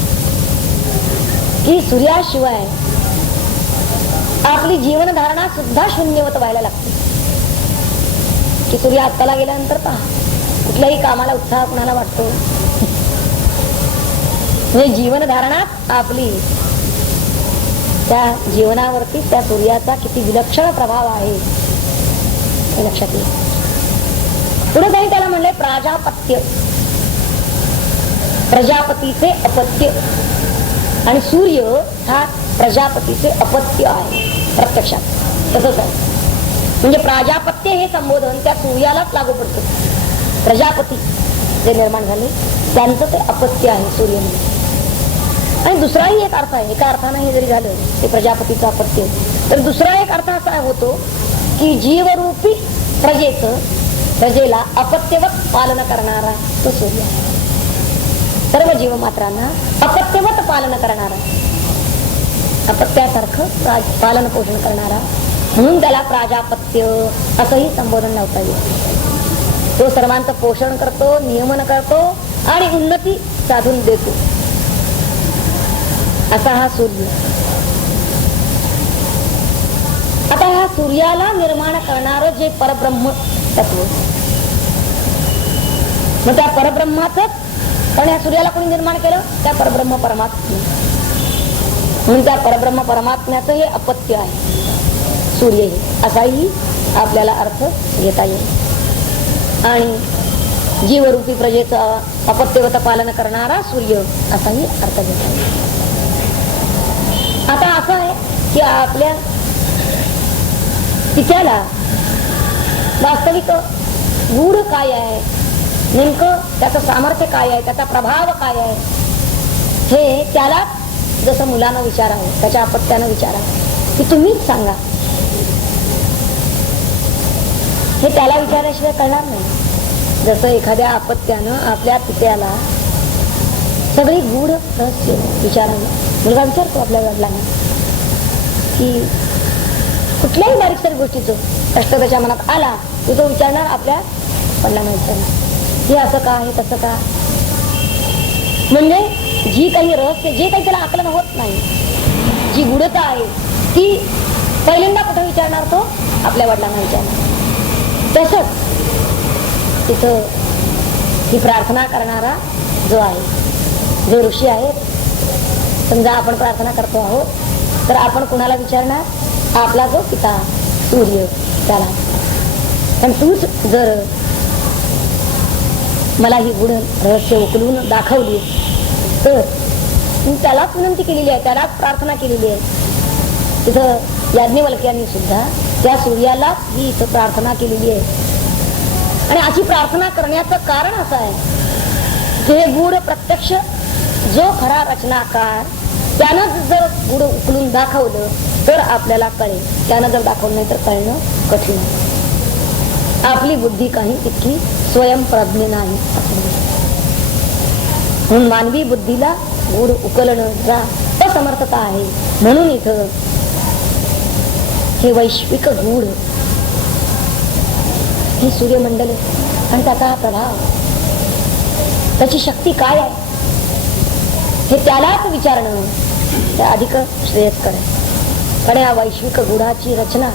की सूर्याशिवाय आपली जीवनधारणा सुद्धा शून्यवत व्हायला लागते. की सूर्य आत्ताला गेल्यानंतर पहा कुठल्याही कामाला उत्साह कुणाला वाटतो. म्हणजे जीवनधारणात आपली त्या जीवनावरती त्या सूर्याचा किती विलक्षण प्रभाव आहे हे लक्षात येईल. पुढे काही त्याला म्हणले प्राजापत्य, प्रजापतीचे अपत्य. आणि सूर्य हा प्रजापतीचे अपत्य आहे प्रत्यक्षात. तसंच आहे. म्हणजे प्राजापत्य हे संबोधन त्या सूर्यालाच लागू पडतं. प्रजापती जे निर्माण झाले त्यांचं ते अपत्य आहे सूर्य म्हणजे. आणि दुसराही एक अर्थ आहे. एका अर्थानं हे जरी झालं ते प्रजापतीचं अपत्य तर दुसरा एक अर्थ असा होतो की जीवरूपी प्रजेला अपत्यवत पालन करणारा तो सूर्य आहे. सर्व जीवमात्रांना अपत्यवत पालन करणारा, अपत्यासारखं पालन पोषण करणारा, म्हणून त्याला प्राजापत्य असंही संबोधन लावता येईल. तो सर्वांचं पोषण करतो, नियमन करतो आणि उन्नती साधून देतो असा हा सूर्य. आता ह्या सूर्याला निर्माण करणारं जे परब्रह्म तत्व, मग त्या परब्रह्माचं, कारण या सूर्याला कोणी निर्माण केलं? त्या परब्रह्म परमात्मा. म्हणून त्या परब्रह्म परमात्म्याचं हे अपत्य आहे सूर्य हे, असाही आपल्याला अर्थ घेता येईल. आणि जीवरूपी प्रजेचं अपत्यवत पालन करणारा सूर्य असाही अर्थ घेता येईल. आता असं आहे की आपल्या पित्याला वास्तविक गूढ काय आहे, नेमकं त्याचं सामर्थ्य काय आहे, त्याचा प्रभाव काय आहे, हे त्याला जसं मुलानं विचारावं, त्याच्या अपत्यानं विचारावं की तुम्हीच सांगा. हे त्याला विचारल्याशिवाय कळणार नाही. जसं एखाद्या अपत्यानं आपल्या पित्याला सगळी गूढ रहस्य विचारावं. मुलगा विचारतो आपल्या वडिलांना की कुठल्याही बारीक सारी गोष्टीचं कष्ट त्याच्या मनात आला की तो विचारणार आपल्या वडिलांना, विचारणार हे असं का, हे तसं का. म्हणजे जी काही रहस्य, जे काही त्याला आकलन होत नाही, जी गूढता आहे ती पहिल्यांदा कुठे विचारणार? तो आपल्या वडिलांना विचारणार. तसंच तिथं ही प्रार्थना करणारा जो आहे, जे ऋषी आहेत, समजा आपण प्रार्थना करतो आहोत तर आपण कुणाला विचारणार? आपला जो पिता सूर्य त्याला. पण तूच जर मला ही गूढ रहस्य उकलून दाखवली तर तू त्यालाच विनंती केलेली आहे, त्यालाच प्रार्थना केलेली आहे. तिथं याज्ञवल्क्यांनी सुद्धा त्या सूर्यालाच ही इथं प्रार्थना केलेली आहे. आणि अशी प्रार्थना करण्याचं कारण असं आहे की हे गूढ प्रत्यक्ष जो खरा रचनाकार त्यानं जर गूढ उकलून दाखवलं तर आपल्याला कळेल. त्यानं जर दाखवलं नाही तर कळणं कठीण आहे. आपली बुद्धी काही इतकी स्वयंप्रज्ञ नाही. म्हणून मानवी बुद्धीला गूढ उकलण्याचा असमर्थता आहे. म्हणून इथं हे वैश्विक गूढ हे सूर्यमंडल आणि त्याचा हा प्रभाव, त्याची शक्ती काय आहे हे त्यालाच विचारणं ते अधिक श्रेयस्कर आहे. कारण या वैश्विक गूढाची रचना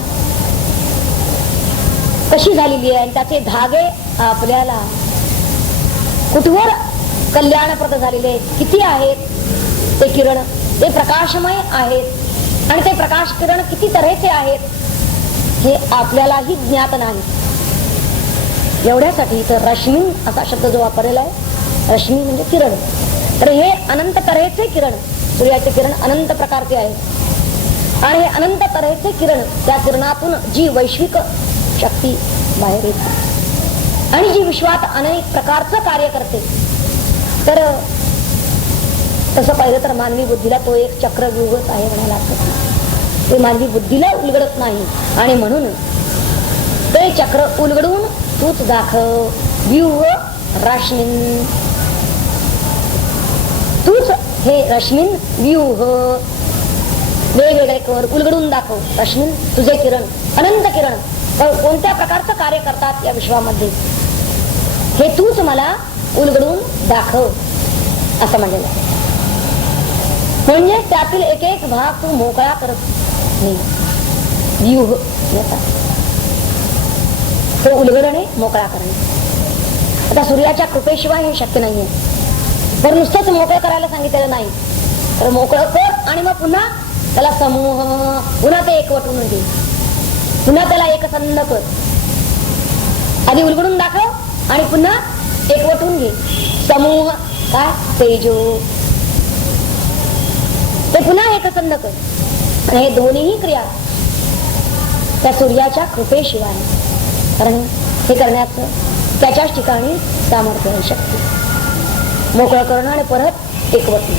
कशी झालेली आहे आणि त्याचे धागे आपल्याला कुठवर कल्याणप्रद झालेले आहेत, किती आहेत ते किरण, ते प्रकाशमय आहेत आणि ते प्रकाश किरण किती तऱ्हेचे आहेत हे आपल्यालाही ज्ञात नाही. एवढ्यासाठी तर रश्मी असा शब्द जो वापरलेला आहे, रश्मी म्हणजे किरण, तर हे अनंत तऱ्हेचे किरण, सूर्याचे किरण अनंत प्रकारचे आहेत आणि हे अनंत तऱ्हेचे किरण, त्या किरणातून जी वैश्विक शक्ती बाहेर येते आणि जी विश्वात अनेक प्रकारचं कार्य करते. तर तसं पाहिलं तर मानवी बुद्धीला तो एक चक्रव्यूहच आहे म्हणायला हरकत नाही. ते मानवी बुद्धीला उलगडत नाही आणि म्हणून ते चक्र उलगडून तूच दाखव व्यूह राशनीन तूच हे रश्मीन व्यूह वेगवेगळे कर, उलगडून दाखव. रश्मीन तुझे किरण, अनंत किरण कोणत्या प्रकारचं कार्य करतात या विश्वामध्ये हे तूच मला उलगडून दाखव असं म्हणलेलं आहे. म्हणजे त्यातील एक एक भाग तू मोकळा करत नाही. व्यूह तो उलगडणे, मोकळा करणे. आता सूर्याच्या कृपेशिवाय हे शक्य नाहीये. तर नुसतंच मोकळं करायला सांगितलेलं नाही, तर मोकळं कर आणि मग पुन्हा त्याला समूह, पुन्हा ते एकवटून घे, पुन्हा त्याला एकसंध कर. आधी उलगडून दाखव आणि पुन्हा एकवटून घे. समूह काय तेजो, ते पुन्हा एकसंध कर. आणि हे दोन्ही क्रिया त्या सूर्याच्या कृपेशिवाय, कारण हे करण्याचं त्याच्याच ठिकाणी सामर्थ्य आहे, शक्ती. मोकळं करणं आणि परत एकवटणं,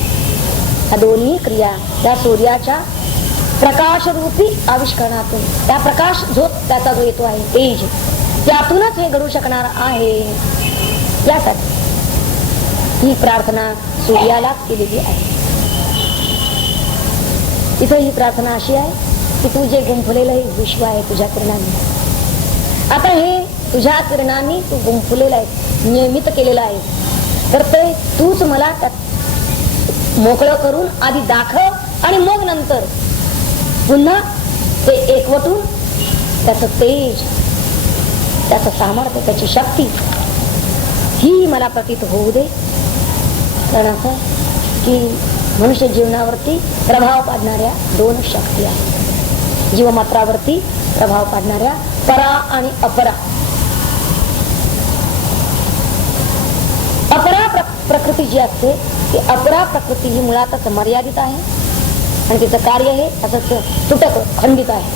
ह्या दोन्ही क्रिया त्या सूर्याच्या प्रकाशरूपी आविष्करणातून, त्या प्रकाश जो त्याचा जो येतो आहे तेज, त्यातूनच हे घडू शकणार आहे. यासाठी ही प्रार्थना सूर्याला केलेली आहे. इथं ही प्रार्थना अशी आहे की तू जे गुंफलेलं हे विश्व आहे तुझ्या किरणांनी, आता हे तुझ्या किरणांनी तू गुंफलेलं आहे, नियमित केलेलं आहे, तर ते तूच मला त्यात मोकळं करून आधी दाखव आणि मग नंतर पुन्हा ते एकवटून त्याचं तेज, त्याचं सामर्थ्य, त्याची शक्ती ही मला प्रतीत होऊ दे. कारण असं की मनुष्य जीवनावरती प्रभाव पाडणाऱ्या दोन शक्ती आहेत. जीवमात्रावरती प्रभाव पाडणाऱ्या परा आणि अपरा. अपरा प्रकृती जी असते ती अपरा प्रकृती ही मुळातच मर्यादित आहे आणि तिचं कार्य हे असंच तुटक खंडित आहे.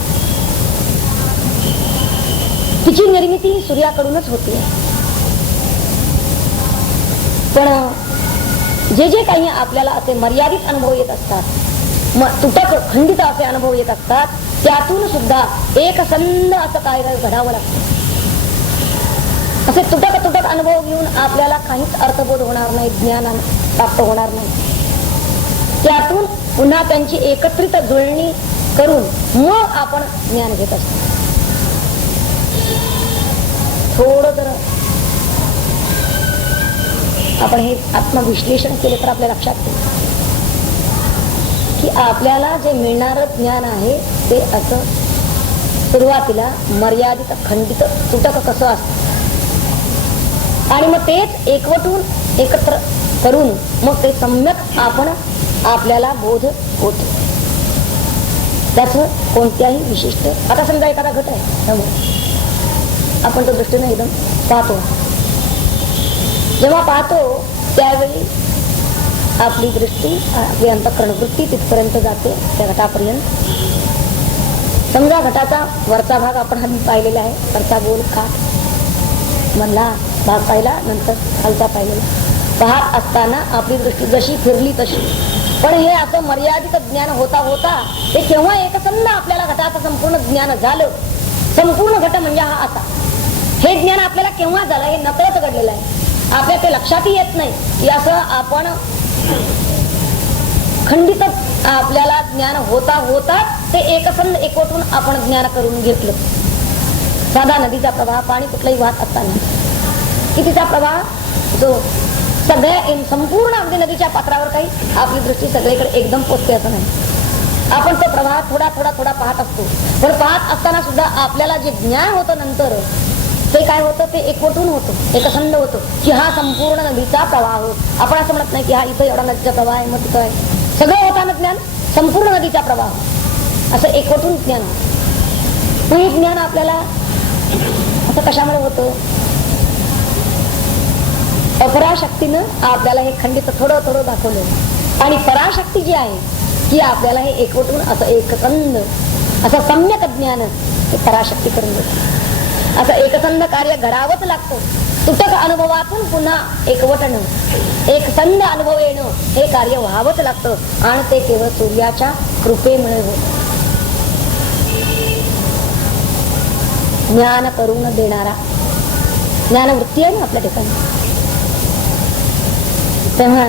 तिची निर्मिती सूर्याकडूनच होती. पण जे जे काही आपल्याला असे मर्यादित अनुभव येत असतात, तुटक खंडित असे अनुभव येत असतात, त्यातून सुद्धा एकसंध असं काय घडावं लागतं. असे तुटक अनुभव घेऊन आपल्याला काहीच अर्थबोध होणार नाही, ज्ञान प्राप्त होणार नाही. त्यातून पुन्हा त्यांची एकत्रित जुळणी करून मग आपण ज्ञान घेत असतो. थोडं जर आपण हे आत्मविश्लेषण केले तर आपल्या लक्षात येईल की आपल्याला जे मिळणारं ज्ञान आहे ते असं सुरुवातीला मर्यादित खंडित तुटक कसं असतं आणि मग तेच एकवटून एकत्र करून मग ते सम्यक आपण आपल्याला बोध होतो. त्याचं कोणत्याही विशिष्ट, आता समजा एखादा घट आहे समोर, आपण तो दृष्टीने एकदम पाहतो. जेव्हा पाहतो त्यावेळी आपली दृष्टी, आपली अंतःकरण वृत्ती तिथपर्यंत जाते, त्या घटापर्यंत. समजा घटाचा वरचा भाग आपण हल्ली पाहिलेला आहे, वरचा गोल काठ मधला भाग पाहिला, नंतर खालचा पाहिलेला. पाहत असताना आपली दृष्टी जशी फिरली तशी. पण हे असं मर्यादित ज्ञान होता होता ते केव्हा एकसंध आपल्याला घटाचं संपूर्ण ज्ञान झालं. संपूर्ण घट म्हणजे हा असा, हे ज्ञान आपल्याला केव्हा झालं हे नकळत घडलेलं आहे. आपल्या ते लक्षातही येत नाही की असं आपण खंडित आपल्याला ज्ञान होता होता ते एकसंध एकवटून आपण ज्ञान करून घेतलं. साधा नदीचा प्रवाह, पाणी कुठलाही वाहत असताना की तिचा प्रवाह जो सगळ्या संपूर्ण अगदी नदीच्या पात्रावर काही आपली दृष्टी सगळीकडे एकदम पोचते असं नाही. आपण तो प्रवाह थोडा थोडा थोडा पाहत असतो. पण पाहत असताना सुद्धा आपल्याला जे ज्ञान होतं नंतर ते काय होतं, ते एकवटून होतं, एकसंध होतं की हा संपूर्ण नदीचा प्रवाह. आपण असं म्हणत नाही की हा इथं एवढा नदीचा प्रवाह आहे मग तिथं आहे, सगळं होता ना ज्ञान, संपूर्ण नदीचा प्रवाह असं एकवटून ज्ञान. हे ज्ञान आपल्याला असं कशामुळे होतं, अपराशक्तीनं आपल्याला हे खंडित थोडं थोडं दाखवलं आणि पराशक्ती जी आहे की आपल्याला हे एकवटून असं एकसंध असं सम्यक ज्ञान हे पराशक्ती करून देतं. असं एकसंध कार्य घडावंच लागतं. तुटक अनुभवातून पुन्हा एकवटणं, एकसंध अनुभव येणं हे कार्य व्हावंच लागतं आणि ते केवळ सूर्याच्या कृपेमुळे होतं. ज्ञान करून देणारा ज्ञानवृत्ती आहे ना आपल्या ठिकाणी, तेव्हा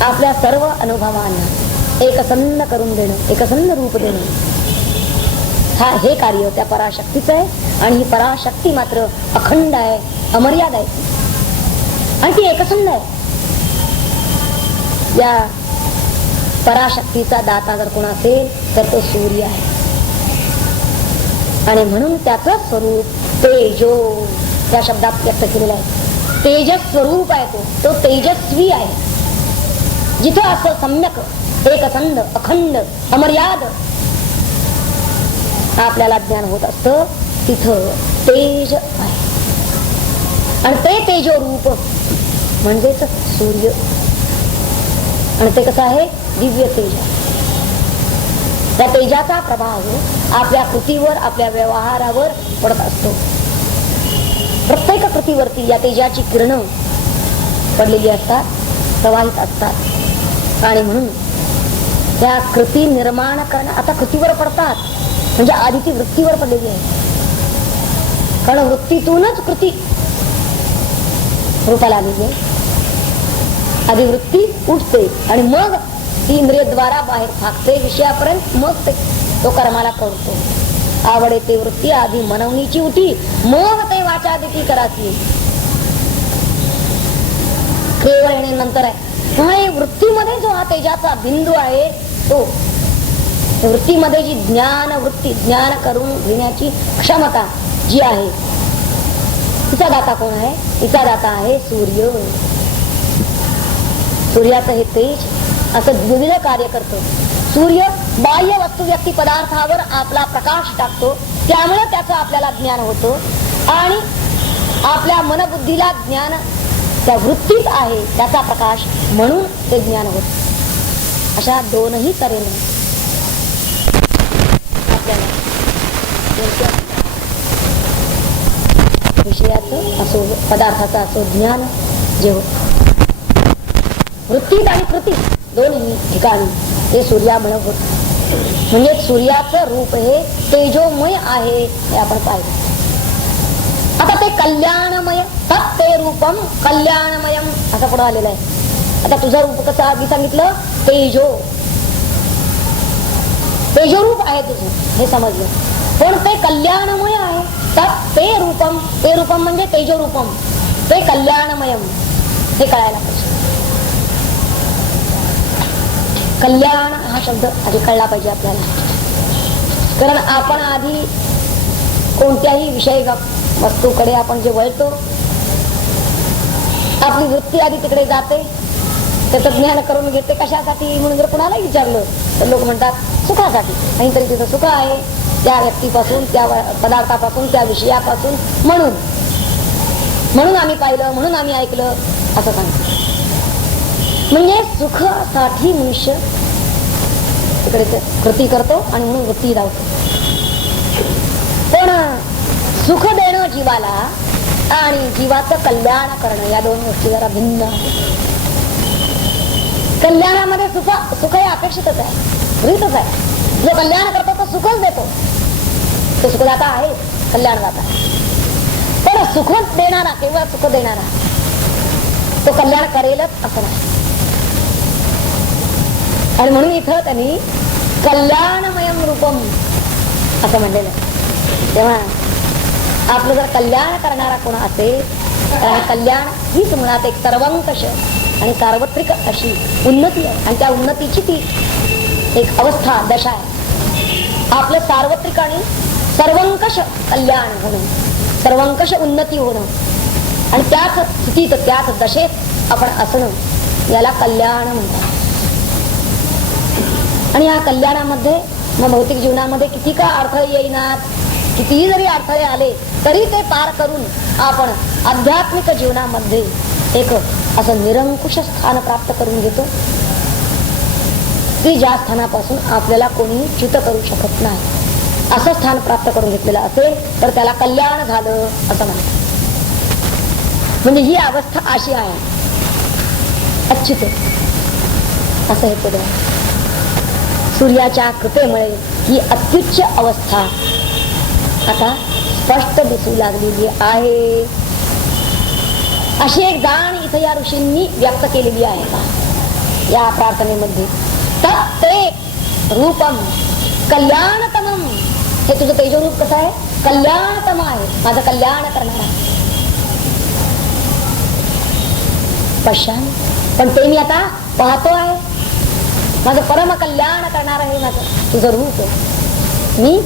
आपल्या सर्व अनुभवांना एकसंध करून देणं, एकसंध रूप देणं, हे कार्य त्या पराशक्तीचं आहे. आणि ही पराशक्ती मात्र अखंड आहे, अमर्याद आहे आणि ती एकसंध आहे. या पराशक्तीचा दाता जर कोण असेल तर तो सूर्य आहे. आणि म्हणून त्याचं स्वरूप तेजो त्या शब्दात व्यक्त केलेलं आहे. तेजस स्वरूप आहे, तो तेजस्वी आहे. जिथं असं सम्यक एकसंध अखंड अमर्याद आपल्याला ज्ञान होत असतं तिथं तेज आहे. आणि ते तेजो रूप म्हणजेच सूर्य. आणि ते कसं आहे? दिव्य तेज. त्या तेजाचा प्रभाव आपल्या कृतीवर, आपल्या व्यवहारावर पडत असतो. प्रत्येक कृतीवरती या तेजाची किरणं पडलेली असतात, प्रवाहित असतात. आणि म्हणून त्या कृती निर्माण करणं, आता कृतीवर पडतात म्हणजे आधी ती वृत्तीवर पडलेली आहे. कारण वृत्तीतूनच कृती रूपाला आलेली आहे. आधी वृत्ती उठते आणि मग ती इंद्रियद्वारा बाहेर फाकते विषयापर्यंत, मग तो कर्माला करतो. आवडे ते वृत्ती आधी मनवणीची उठी, मग ते वाचा देखील करायची. केवळ येणे नंतर आहे. वृत्तीमध्ये जो हा तेजाचा बिंदू आहे, तो वृत्तीमध्ये जी वृत्ती ज्ञान करून घेण्याची क्षमता जी आहे, तिचा दाता कोण आहे? तिचा दाता आहे सूर्य. सूर्याचं हे तेज असं विविध कार्य करतो. सूर्य बाह्य वस्तू व्यक्ती पदार्थावर आपला प्रकाश टाकतो, त्यामुळे त्याचं आपल्याला ज्ञान होतं. आणि आपल्या मनबुद्धीला ज्ञान त्या वृत्तीत आहे, त्याचा प्रकाश, म्हणून ते ज्ञान होत. अशा दोनही तऱ्हेने आपल्याला विषयाचं असो पदार्थाचं असो ज्ञान जे होत. वृत्तीत आणि कृती दोन्ही ठिकाणी हे सूर्यामुळे होत. म्हणजे सूर्याचं रूप हे तेजोमय आहे हे आपण पाहिलं. आता ते कल्याणमय, ते रूपम कल्याणमयम असं पुढे आलेलं आहे. आता तुझं रूप कसं आधी सांगितलं? तेजो, तेजोरूप आहे तुझं, हे समजलं. पण ते कल्याणमय आहे. ते रूपम, ते रूपम म्हणजे तेजोरूपम, ते कल्याणमयम, हे कळायला पाहिजे. कल्याण हा शब्द आधी कळला पाहिजे आपल्याला. कारण आपण आधी कोणत्याही विषय वस्तूकडे आपण जे वळतो, आपली वृत्ती आधी तिकडे जाते, त्याचं ज्ञान करून घेते. कशासाठी म्हणून जर कुणालाही विचारलं तर लोक म्हणतात सुखासाठी. काहीतरी तिथं सुख आहे त्या व्यक्तीपासून, त्या पदार्थापासून, त्या विषयापासून, म्हणून आम्ही पाहिलं, म्हणून आम्ही ऐकलं असं सांगतो. म्हणजे सुखासाठी मनुष्य तिकडे कृती करतो आणि म्हणून वृत्ती लावतो. पण सुख देणं जीवाला आणि जीवाचं कल्याण करणं या दोन गोष्टी जरा भिन्न आहेत. कल्याणामध्ये सुख हे अपेक्षितच आहे, गृहीतच आहे. जो कल्याण करतो तो सुखच देतो, तो सुखदाता आहे, कल्याणदाता. पण सुख देणारा, केवळ सुख देणारा तो कल्याण करेलच असं नाही. आणि म्हणून इथं त्यांनी कल्याणमयम रूपम असं म्हणलेलं. तेव्हा आपलं जर कल्याण करणारा कोण असेल तर कल्याण हीच मुळात एक सर्वंकष आणि सार्वत्रिक अशी उन्नती आहे. आणि त्या उन्नतीची ती एक अवस्था, दशा आहे. आपलं सार्वत्रिक आणि सर्वंकष कल्याण होणं, सर्वंकष उन्नती होणं आणि त्याच स्थितीत, त्याच दशेत आपण असणं, याला कल्याण म्हणतात. आणि या कल्याणामध्ये मग भौतिक जीवनामध्ये किती का अडथळे येईनात, कितीही जरी अडथळे आले तरी ते पार करून आपण आध्यात्मिक जीवनामध्ये एक असं निरंकुश स्थान प्राप्त करून घेतो की ज्या स्थानापासून आपल्याला कोणी च्युत करू शकत नाही. असं स्थान प्राप्त करून घेतलेलं असेल तर त्याला कल्याण झालं असं म्हणतात. म्हणजे ही अवस्था अशी आहे, अच्युत असं हे पुढे. सूर्याच्या कृपेमुळे ही अत्युच्च अवस्था आता स्पष्ट दिसू लागलेली आहे. अशी एक जाण इथं या ऋषींनी व्यक्त केलेली आहे. या प्रार्थनेमध्ये तत्ते रूपम कल्याणतमम. हे तुझं तेजोरूप कसं आहे? कल्याणतम आहे, माझं कल्याण करणारा. पश्यान, पण ते मी आता पाहतो आहे. माझं परम कल्याण करणार आहे माझं तुझं रूप, मी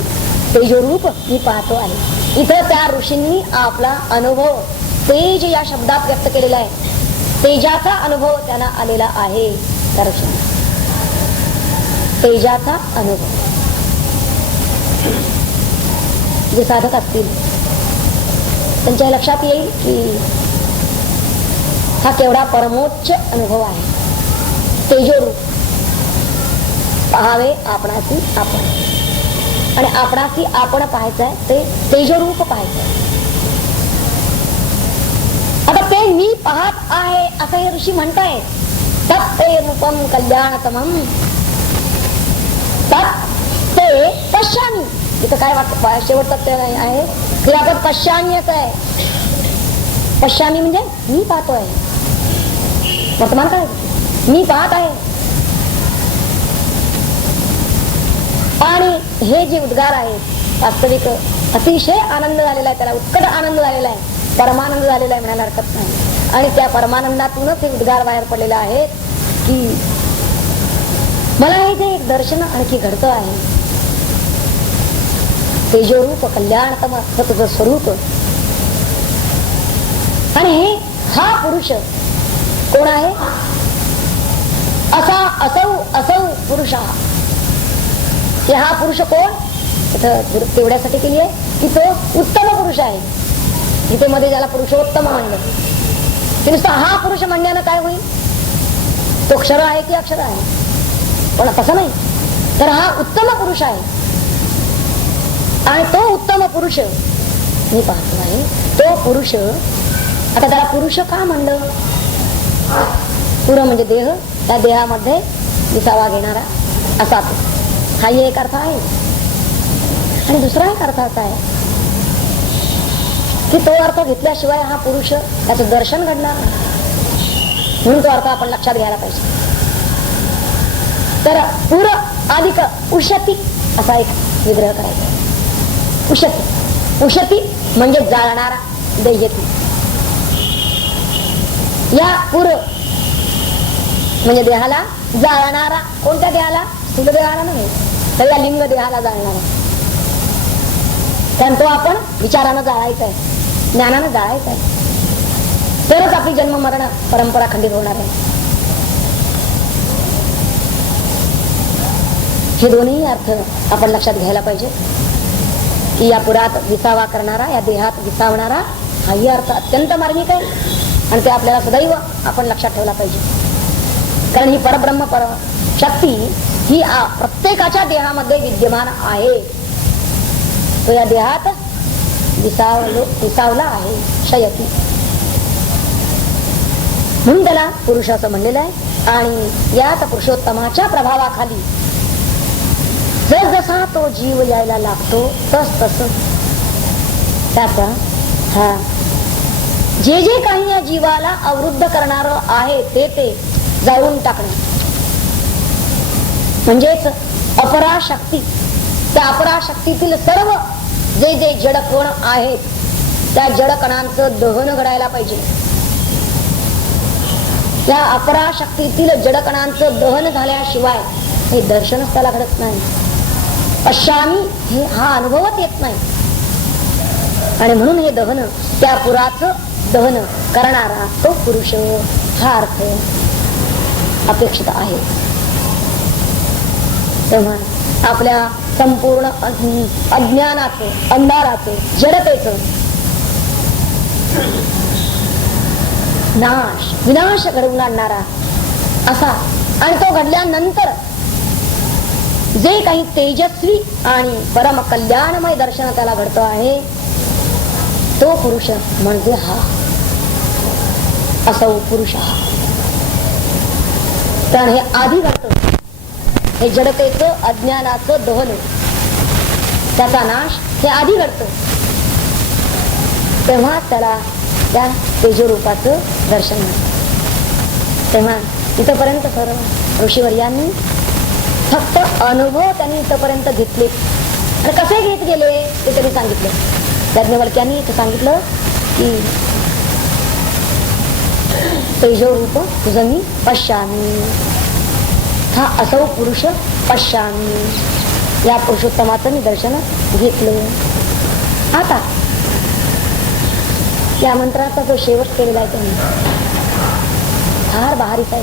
तेजोरूप मी पाहतो आहे. इथं त्या ऋषींनी आपला अनुभव तेज या शब्दात व्यक्त केलेला आहे. तेजाचा अनुभव त्यांना आलेला आहे. त्या ऋषींना तेजाचा अनुभव. जे साधक असतील त्यांच्या लक्षात येईल की हा केवढा परमोच्च अनुभव आहे. तेजोरूप पाहावे आपणासी आपण, आणि आपणासी आपण पाहायचं आहे ते तेजोरूप पाहायचं आहे. आता ते मी पाहत आहे असं हे ऋषी म्हणताय. तत्ते रूपम कल्याणतमम तत्ते पश्यामी. इथं काय वाटतं शेवटचं ते आहे क्रियापद पश्यामीच आहे. पश्यामी म्हणजे मी पाहतो आहे. वर्तमान काय मी पाहत आहे. आणि हे जे उद्गार आहेत वास्तविक अतिशय आनंद झालेला आहे, त्याला उत्कट आनंद झालेला आहे, परमानंद झालेला आहे म्हणायला हरकत नाही. आणि त्या परमानंदातूनच हे उद्गार बाहेर पडलेले आहेत की मला हे जे एक दर्शन आणखी घडतं आहे. तेजोरूप कल्याणतम असं तुझं स्वरूप. आणि हे हा पुरुष कोण आहे? असा असौ असौ पुरुष. हा पुरुष कोण? तेवढ्यासाठी केली आहे की तो उत्तम पुरुष आहे. इथे मध्ये ज्याला पुरुषोत्तम म्हणलं ते नुसतं हा पुरुष म्हणण्यानं काय होईल? तो क्षर आहे की अक्षर आहे? पण तसं नाही. तर हा उत्तम पुरुष आहे. आणि तो उत्तम पुरुष मी पाहतो आहे. तो पुरुष, आता त्याला पुरुष का म्हणलं? पुर म्हणजे देह, त्या देहामध्ये विसावा घेणारा असा तो. हा एक अर्थ आहे. आणि दुसरा एक अर्थ असा आहे की तो अर्थ घेतल्याशिवाय हा पुरुष त्याचं दर्शन घडणार नाही. म्हणून तो अर्थ आपण लक्षात घ्यायला पाहिजे. तर पुर अधिक उशती असा एक विग्रह करायचा. उशती, उशती म्हणजे जाळणारा, दैयती. या पुर म्हणजे देहाला जाळणारा. कोणत्या देहाला? स्थूल देहाला नाही, तर या लिंग देहाला जाळणारा. कारण तो आपण विचारानं जाळायचा आहे, ज्ञानानं जाळायचा आहे. तरच आपली जन्म मरण परंपरा खंडित होणार आहे. हे दोन्ही अर्थ आपण लक्षात घ्यायला पाहिजे की या पुरात विसावा करणारा, या देहात विसावणारा हाही अर्थ अत्यंत मार्मिक आहे. आणि ते आपल्याला सदैव आपण लक्षात ठेवला पाहिजे. कारण ही परब्रह्म शक्ती ही प्रत्येकाच्या देहामध्ये विद्यमान आहे. तो या देहात विसावला आहे, शयती. म्हणून त्याला पुरुष असं म्हणलेलं आहे. आणि याच पुरुषोत्तमाच्या प्रभावाखाली जसा तो जीव यायला लागतो तस त्याचा हा जे जे काही या जीवाला अवरुद्ध करणार आहे ते जाळून टाकणं. म्हणजेच अपराशक्ती, त्या अपराशक्तीतील सर्व जे जे जडकण आहेत त्या जडकणांचं दहन घडायला पाहिजे. त्या अपराशक्तीतील जडकणांचं दहन झाल्याशिवाय हे दर्शनच त्याला घडत नाही. पश्यामी हे हा अनुभवच येत नाही. आणि म्हणून हे दहन, त्या पुराचं दहन करणारा तो पुरुष हा अर्थ अपेक्षित आहे. तेव्हा आपल्या संपूर्ण अज्ञानाचं, अंधाराचं, जडतेचं नाश, विनाश घडवून आणणारा असा, आणि तो घडल्यानंतर जे काही तेजस्वी आणि परम कल्याणमय दर्शन त्याला घडतो आहे तो पुरुष म्हणजे हा असौ पुरुष. कारण हे आधी घडतं, हे जडतेचं, अज्ञानाचं दहन, त्याचा नाश हे आधी घडतं. तेव्हा त्याला त्या तेजोरूपाचं दर्शन होतं. तेव्हा इथपर्यंत सर्व ऋषीवर्यांनी फक्त अनुभव त्यांनी इथपर्यंत घेतले आणि कसे घेत गेले ते त्यांनी सांगितले. याज्ञवल्क्यांनी इथं सांगितलं की तेजो रूप तुझं मी पश्यामी, हा असौ पुरुष पश्यामी, या पुरुषोत्तमाचं मी दर्शन घेतले. आता या मंत्राचा जो शेवट केलेला आहे त्यांनी फार बहारीच आहे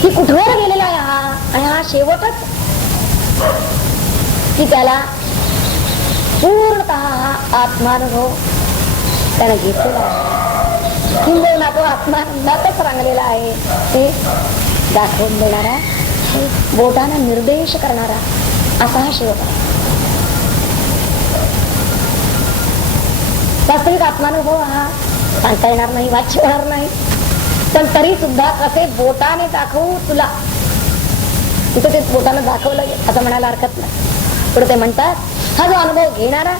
की कुठवर गेलेला आहे हा, आणि हा शेवटच की त्याला पूर्णतः हा आत्मानुभव त्याने घेतलेला आहे. किंबहुना तो आत्मानंदातच रांगलेला आहे ते दाखवून देणारा, बोटाने निर्देश करणारा असा हा शेवट आहे. वास्तविक आत्मानुभव हा सांगता येणार नाही, वाच्य होणार नाही, पण तरी सुद्धा कसे बोटाने दाखवू तुला, तिथे ते बोटाने दाखवलं असं म्हणायला हरकत नाही. पुढे ते म्हणतात हा जो अनुभव घेणारा,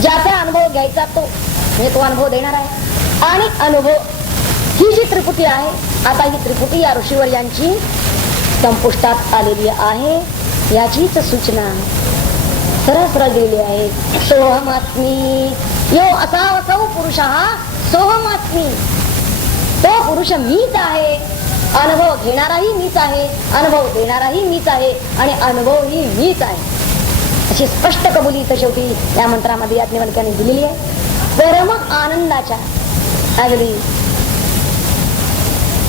ज्याचा अनुभव घ्यायचा तो म्हणजे तो अनुभव देणार आहे. आणि अनुभव ही जी त्रिपुटी आहे, आता ही त्रिपुटी या ऋषीवर्यांची संपुष्टात आलेली आहे, याचीच सूचना सरळ गेलेली आहे. सोहमास्मी, यो असा असौ पुरुष हा सोहमास्मी, तो पुरुष मीच आहे, अनुभव घेणाराही मीच आहे, अनुभव देणाराही मीच आहे, आणि अनुभव ही मीच आहे, अशी स्पष्ट कबुली तर शेवटी या मंत्रामध्ये याज्ञवल्क्याने दिलेली आहे. परम आनंदाच्या अगदी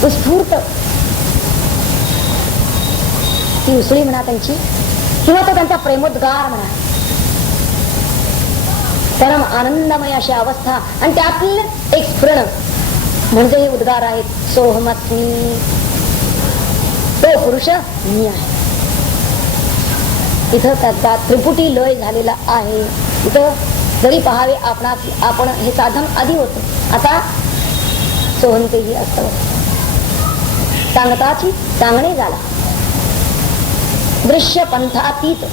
उत्स्फूर्त ती उसळी म्हणा त्यांची, किंवा तो त्यांचा प्रेमोद्गार म्हणा, परम आनंदमय अशी अवस्था, आणि त्यातील एक स्फुरण म्हणजे हे उद्गार आहेत. सोहमस्मी, तो पुरुष मी आहे. इथं त्याचा त्रिपुटी लय झालेला आहे. इथं जरी पहावे आपण हे साधन आधी होतं, आता सोहनतेही असतं. सांगताची सांगणे झाला. दृश्य पंथातीत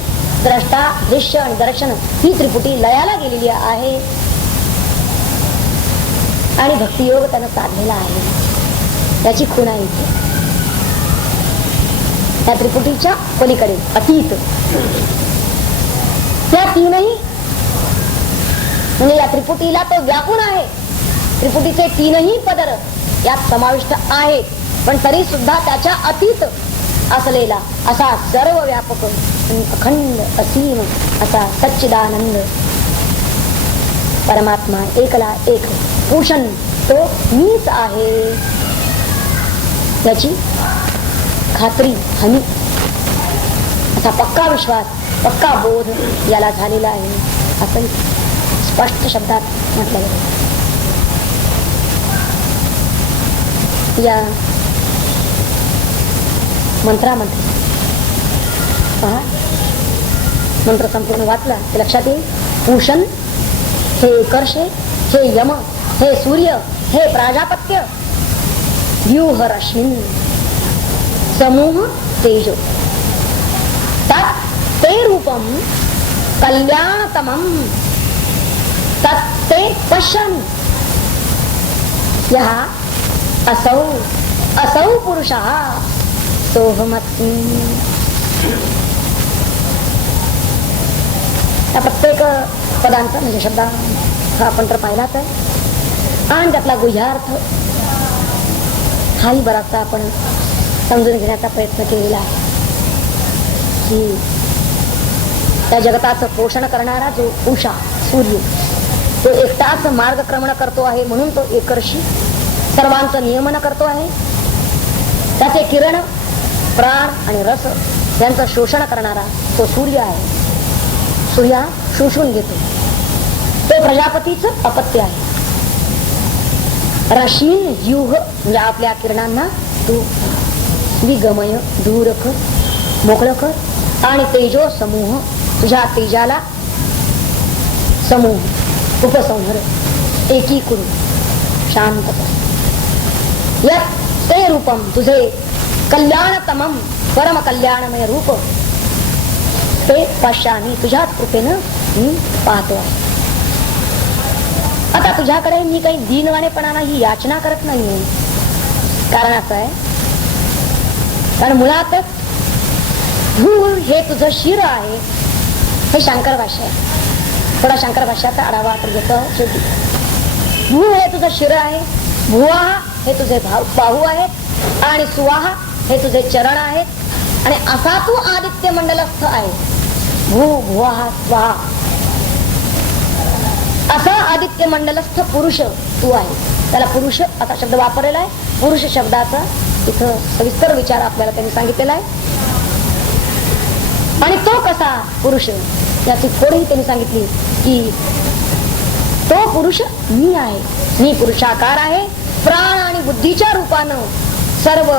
द्रष्टा, दृश्य आणि दर्शन ही त्रिपुटी लयाला गेलेली आहे, आणि भक्तियोग त्यानं साधलेला आहे. त्याची खूण आहे इथे त्या त्रिपुटीच्या पलीकडे अतीत. त्या तीनही म्हणजे या त्रिपुटीला तो व्यापून आहे. त्रिपुटीचे तीनही पदर यात समाविष्ट आहेत, पण तरी सुद्धा त्याच्या अतीत असलेला असा सर्व व्यापक अखंड असीम असा सच्चिदानंद परमात्मा एकला एक भूषण तो मीच आहे, त्याची खात्री हमी असा पक्का विश्वास, पक्का बोध याला झालेला आहे, असं स्पष्ट शब्दात म्हटलं गेलं. या मंत्रामध्ये पहा, मंत्र संपूर्ण वाचला ते लक्षात येईल. भूषण हे कर्षे, हे यम, हे सूर्य, हे प्राजापत्य, व्यूह रश्मी, समूह तेजो, तत्ते रूपम कल्याणतमं तत्ते पश्यामि, यः असौ असौ पुरुषः सोहमस्मि. या प्रत्येक पदांचा म्हणजे शब्द हा आपण तर पाहिलाच आहे, आणि त्यातला गुह्यार्थ हाही बराचसा आपण समजून घेण्याचा प्रयत्न केलेला आहे की त्या जगताचं पोषण करणारा जो उषा सूर्य तो एकटाच मार्गक्रमण करतो आहे, म्हणून तो एकर्षी सर्वांचं नियमन करतो आहे. त्याचे किरण, प्राण आणि रस यांचं शोषण करणारा तो सूर्य आहे. सूर्य शोषून घेतो, तो प्रजापतीचं अपत्य आहे. रश्मी व्यूह म्हणजे आपल्या किरणांना तू विगमय, दूर कर, मोकळं कर, आणि तेजो समूह तुझ्या तेजाला समूह उपसंहर, एकीकरण, शांतता. यत् ते रूपम तुझे कल्याणतमं परम कल्याणमय रूप ते पश्यामी तुझ्याच कृपेनं मी पाहतो आहे. आता तुझ्याकडे मी काही दीनवाणेपणाने ही याचना करत नाहीये. कारण असं आहे कारण मुळातच भू हे तुझं शिर आहे, हे शंकर भाष्य आहे. थोडा शंकर भाष्याचा आढावा तर घेतो शेवटी. भू हे तुझं शिर आहे, भुवाहा हे तुझे बाहू आहेत, आणि सुवाहा हे तुझे चरण आहेत, आणि असा तू आदित्य मंडलस्थ आहे. भू भुवाहा स्वाहा असा आदित्य मंडलस्थ पुरुष तू आहे. त्याला पुरुष असा शब्द वापरलेला आहे. पुरुष शब्दाचा इथं सविस्तर विचार आपल्याला त्यांनी सांगितलेला आहे. आणि तो कसा पुरुष याची थोडीही त्यांनी सांगितली की तो पुरुष मी आहे. मी पुरुषाकार आहे. प्राण आणि बुद्धीच्या रूपानं सर्व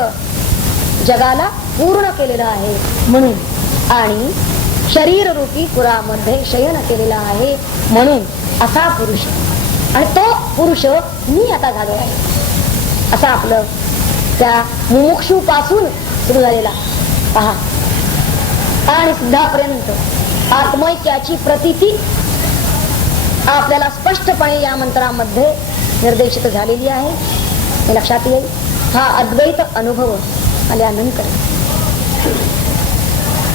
जगाला पूर्ण केलेलं आहे म्हणून, आणि शरीर रूपी पुरामध्ये शयन केलेला आहे म्हणून असा पुरुष. आणि तो पुरुष मी आता झालो आहे. असं आपलं त्या मुमुक्षू पासून सुरू झालेला पहा आणि सिद्धापर्यंत आत्मैक्याची प्रतीती आपल्याला स्पष्टपणे या मंत्रामध्ये निर्देशित झालेली आहे. हे लक्षात येईल. हा अद्वैत अनुभव आल्यानंतर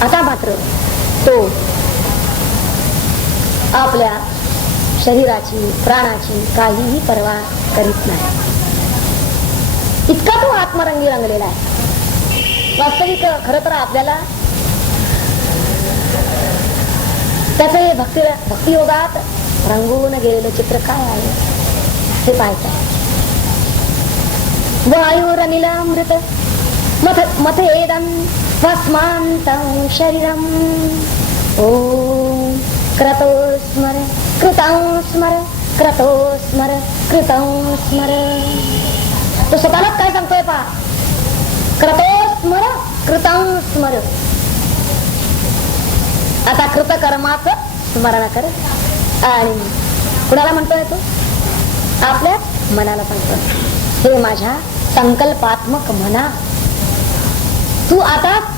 आता मात्र तो आपल्या शरीराची प्राणाची काहीही पर्वा करीत नाही. इतका तो आत्मरंगी रंगलेला आहे. वास्तविक खरं तर आपल्याला त्याचं हे भक्तियोगात रंगवून गेलेलं चित्र काय आहे हे पाहायचं आहे. वायुरनिलामृत मथेदं भस्मान्तं शरीरम् ओम क्रतो स्मर कृतं स्मर क्रतो स्मर कृतं स्मर. तो स्वतःलाच काय सांगतोय पहा. क्रतो स्मर कृतं स्मर. आता कृतकर्माचं स्मरण कर. आणि कुणाला म्हणतोय तो? आपल्या मनाला सांगतो. हे माझ्या संकल्पात्मक मना, तू आता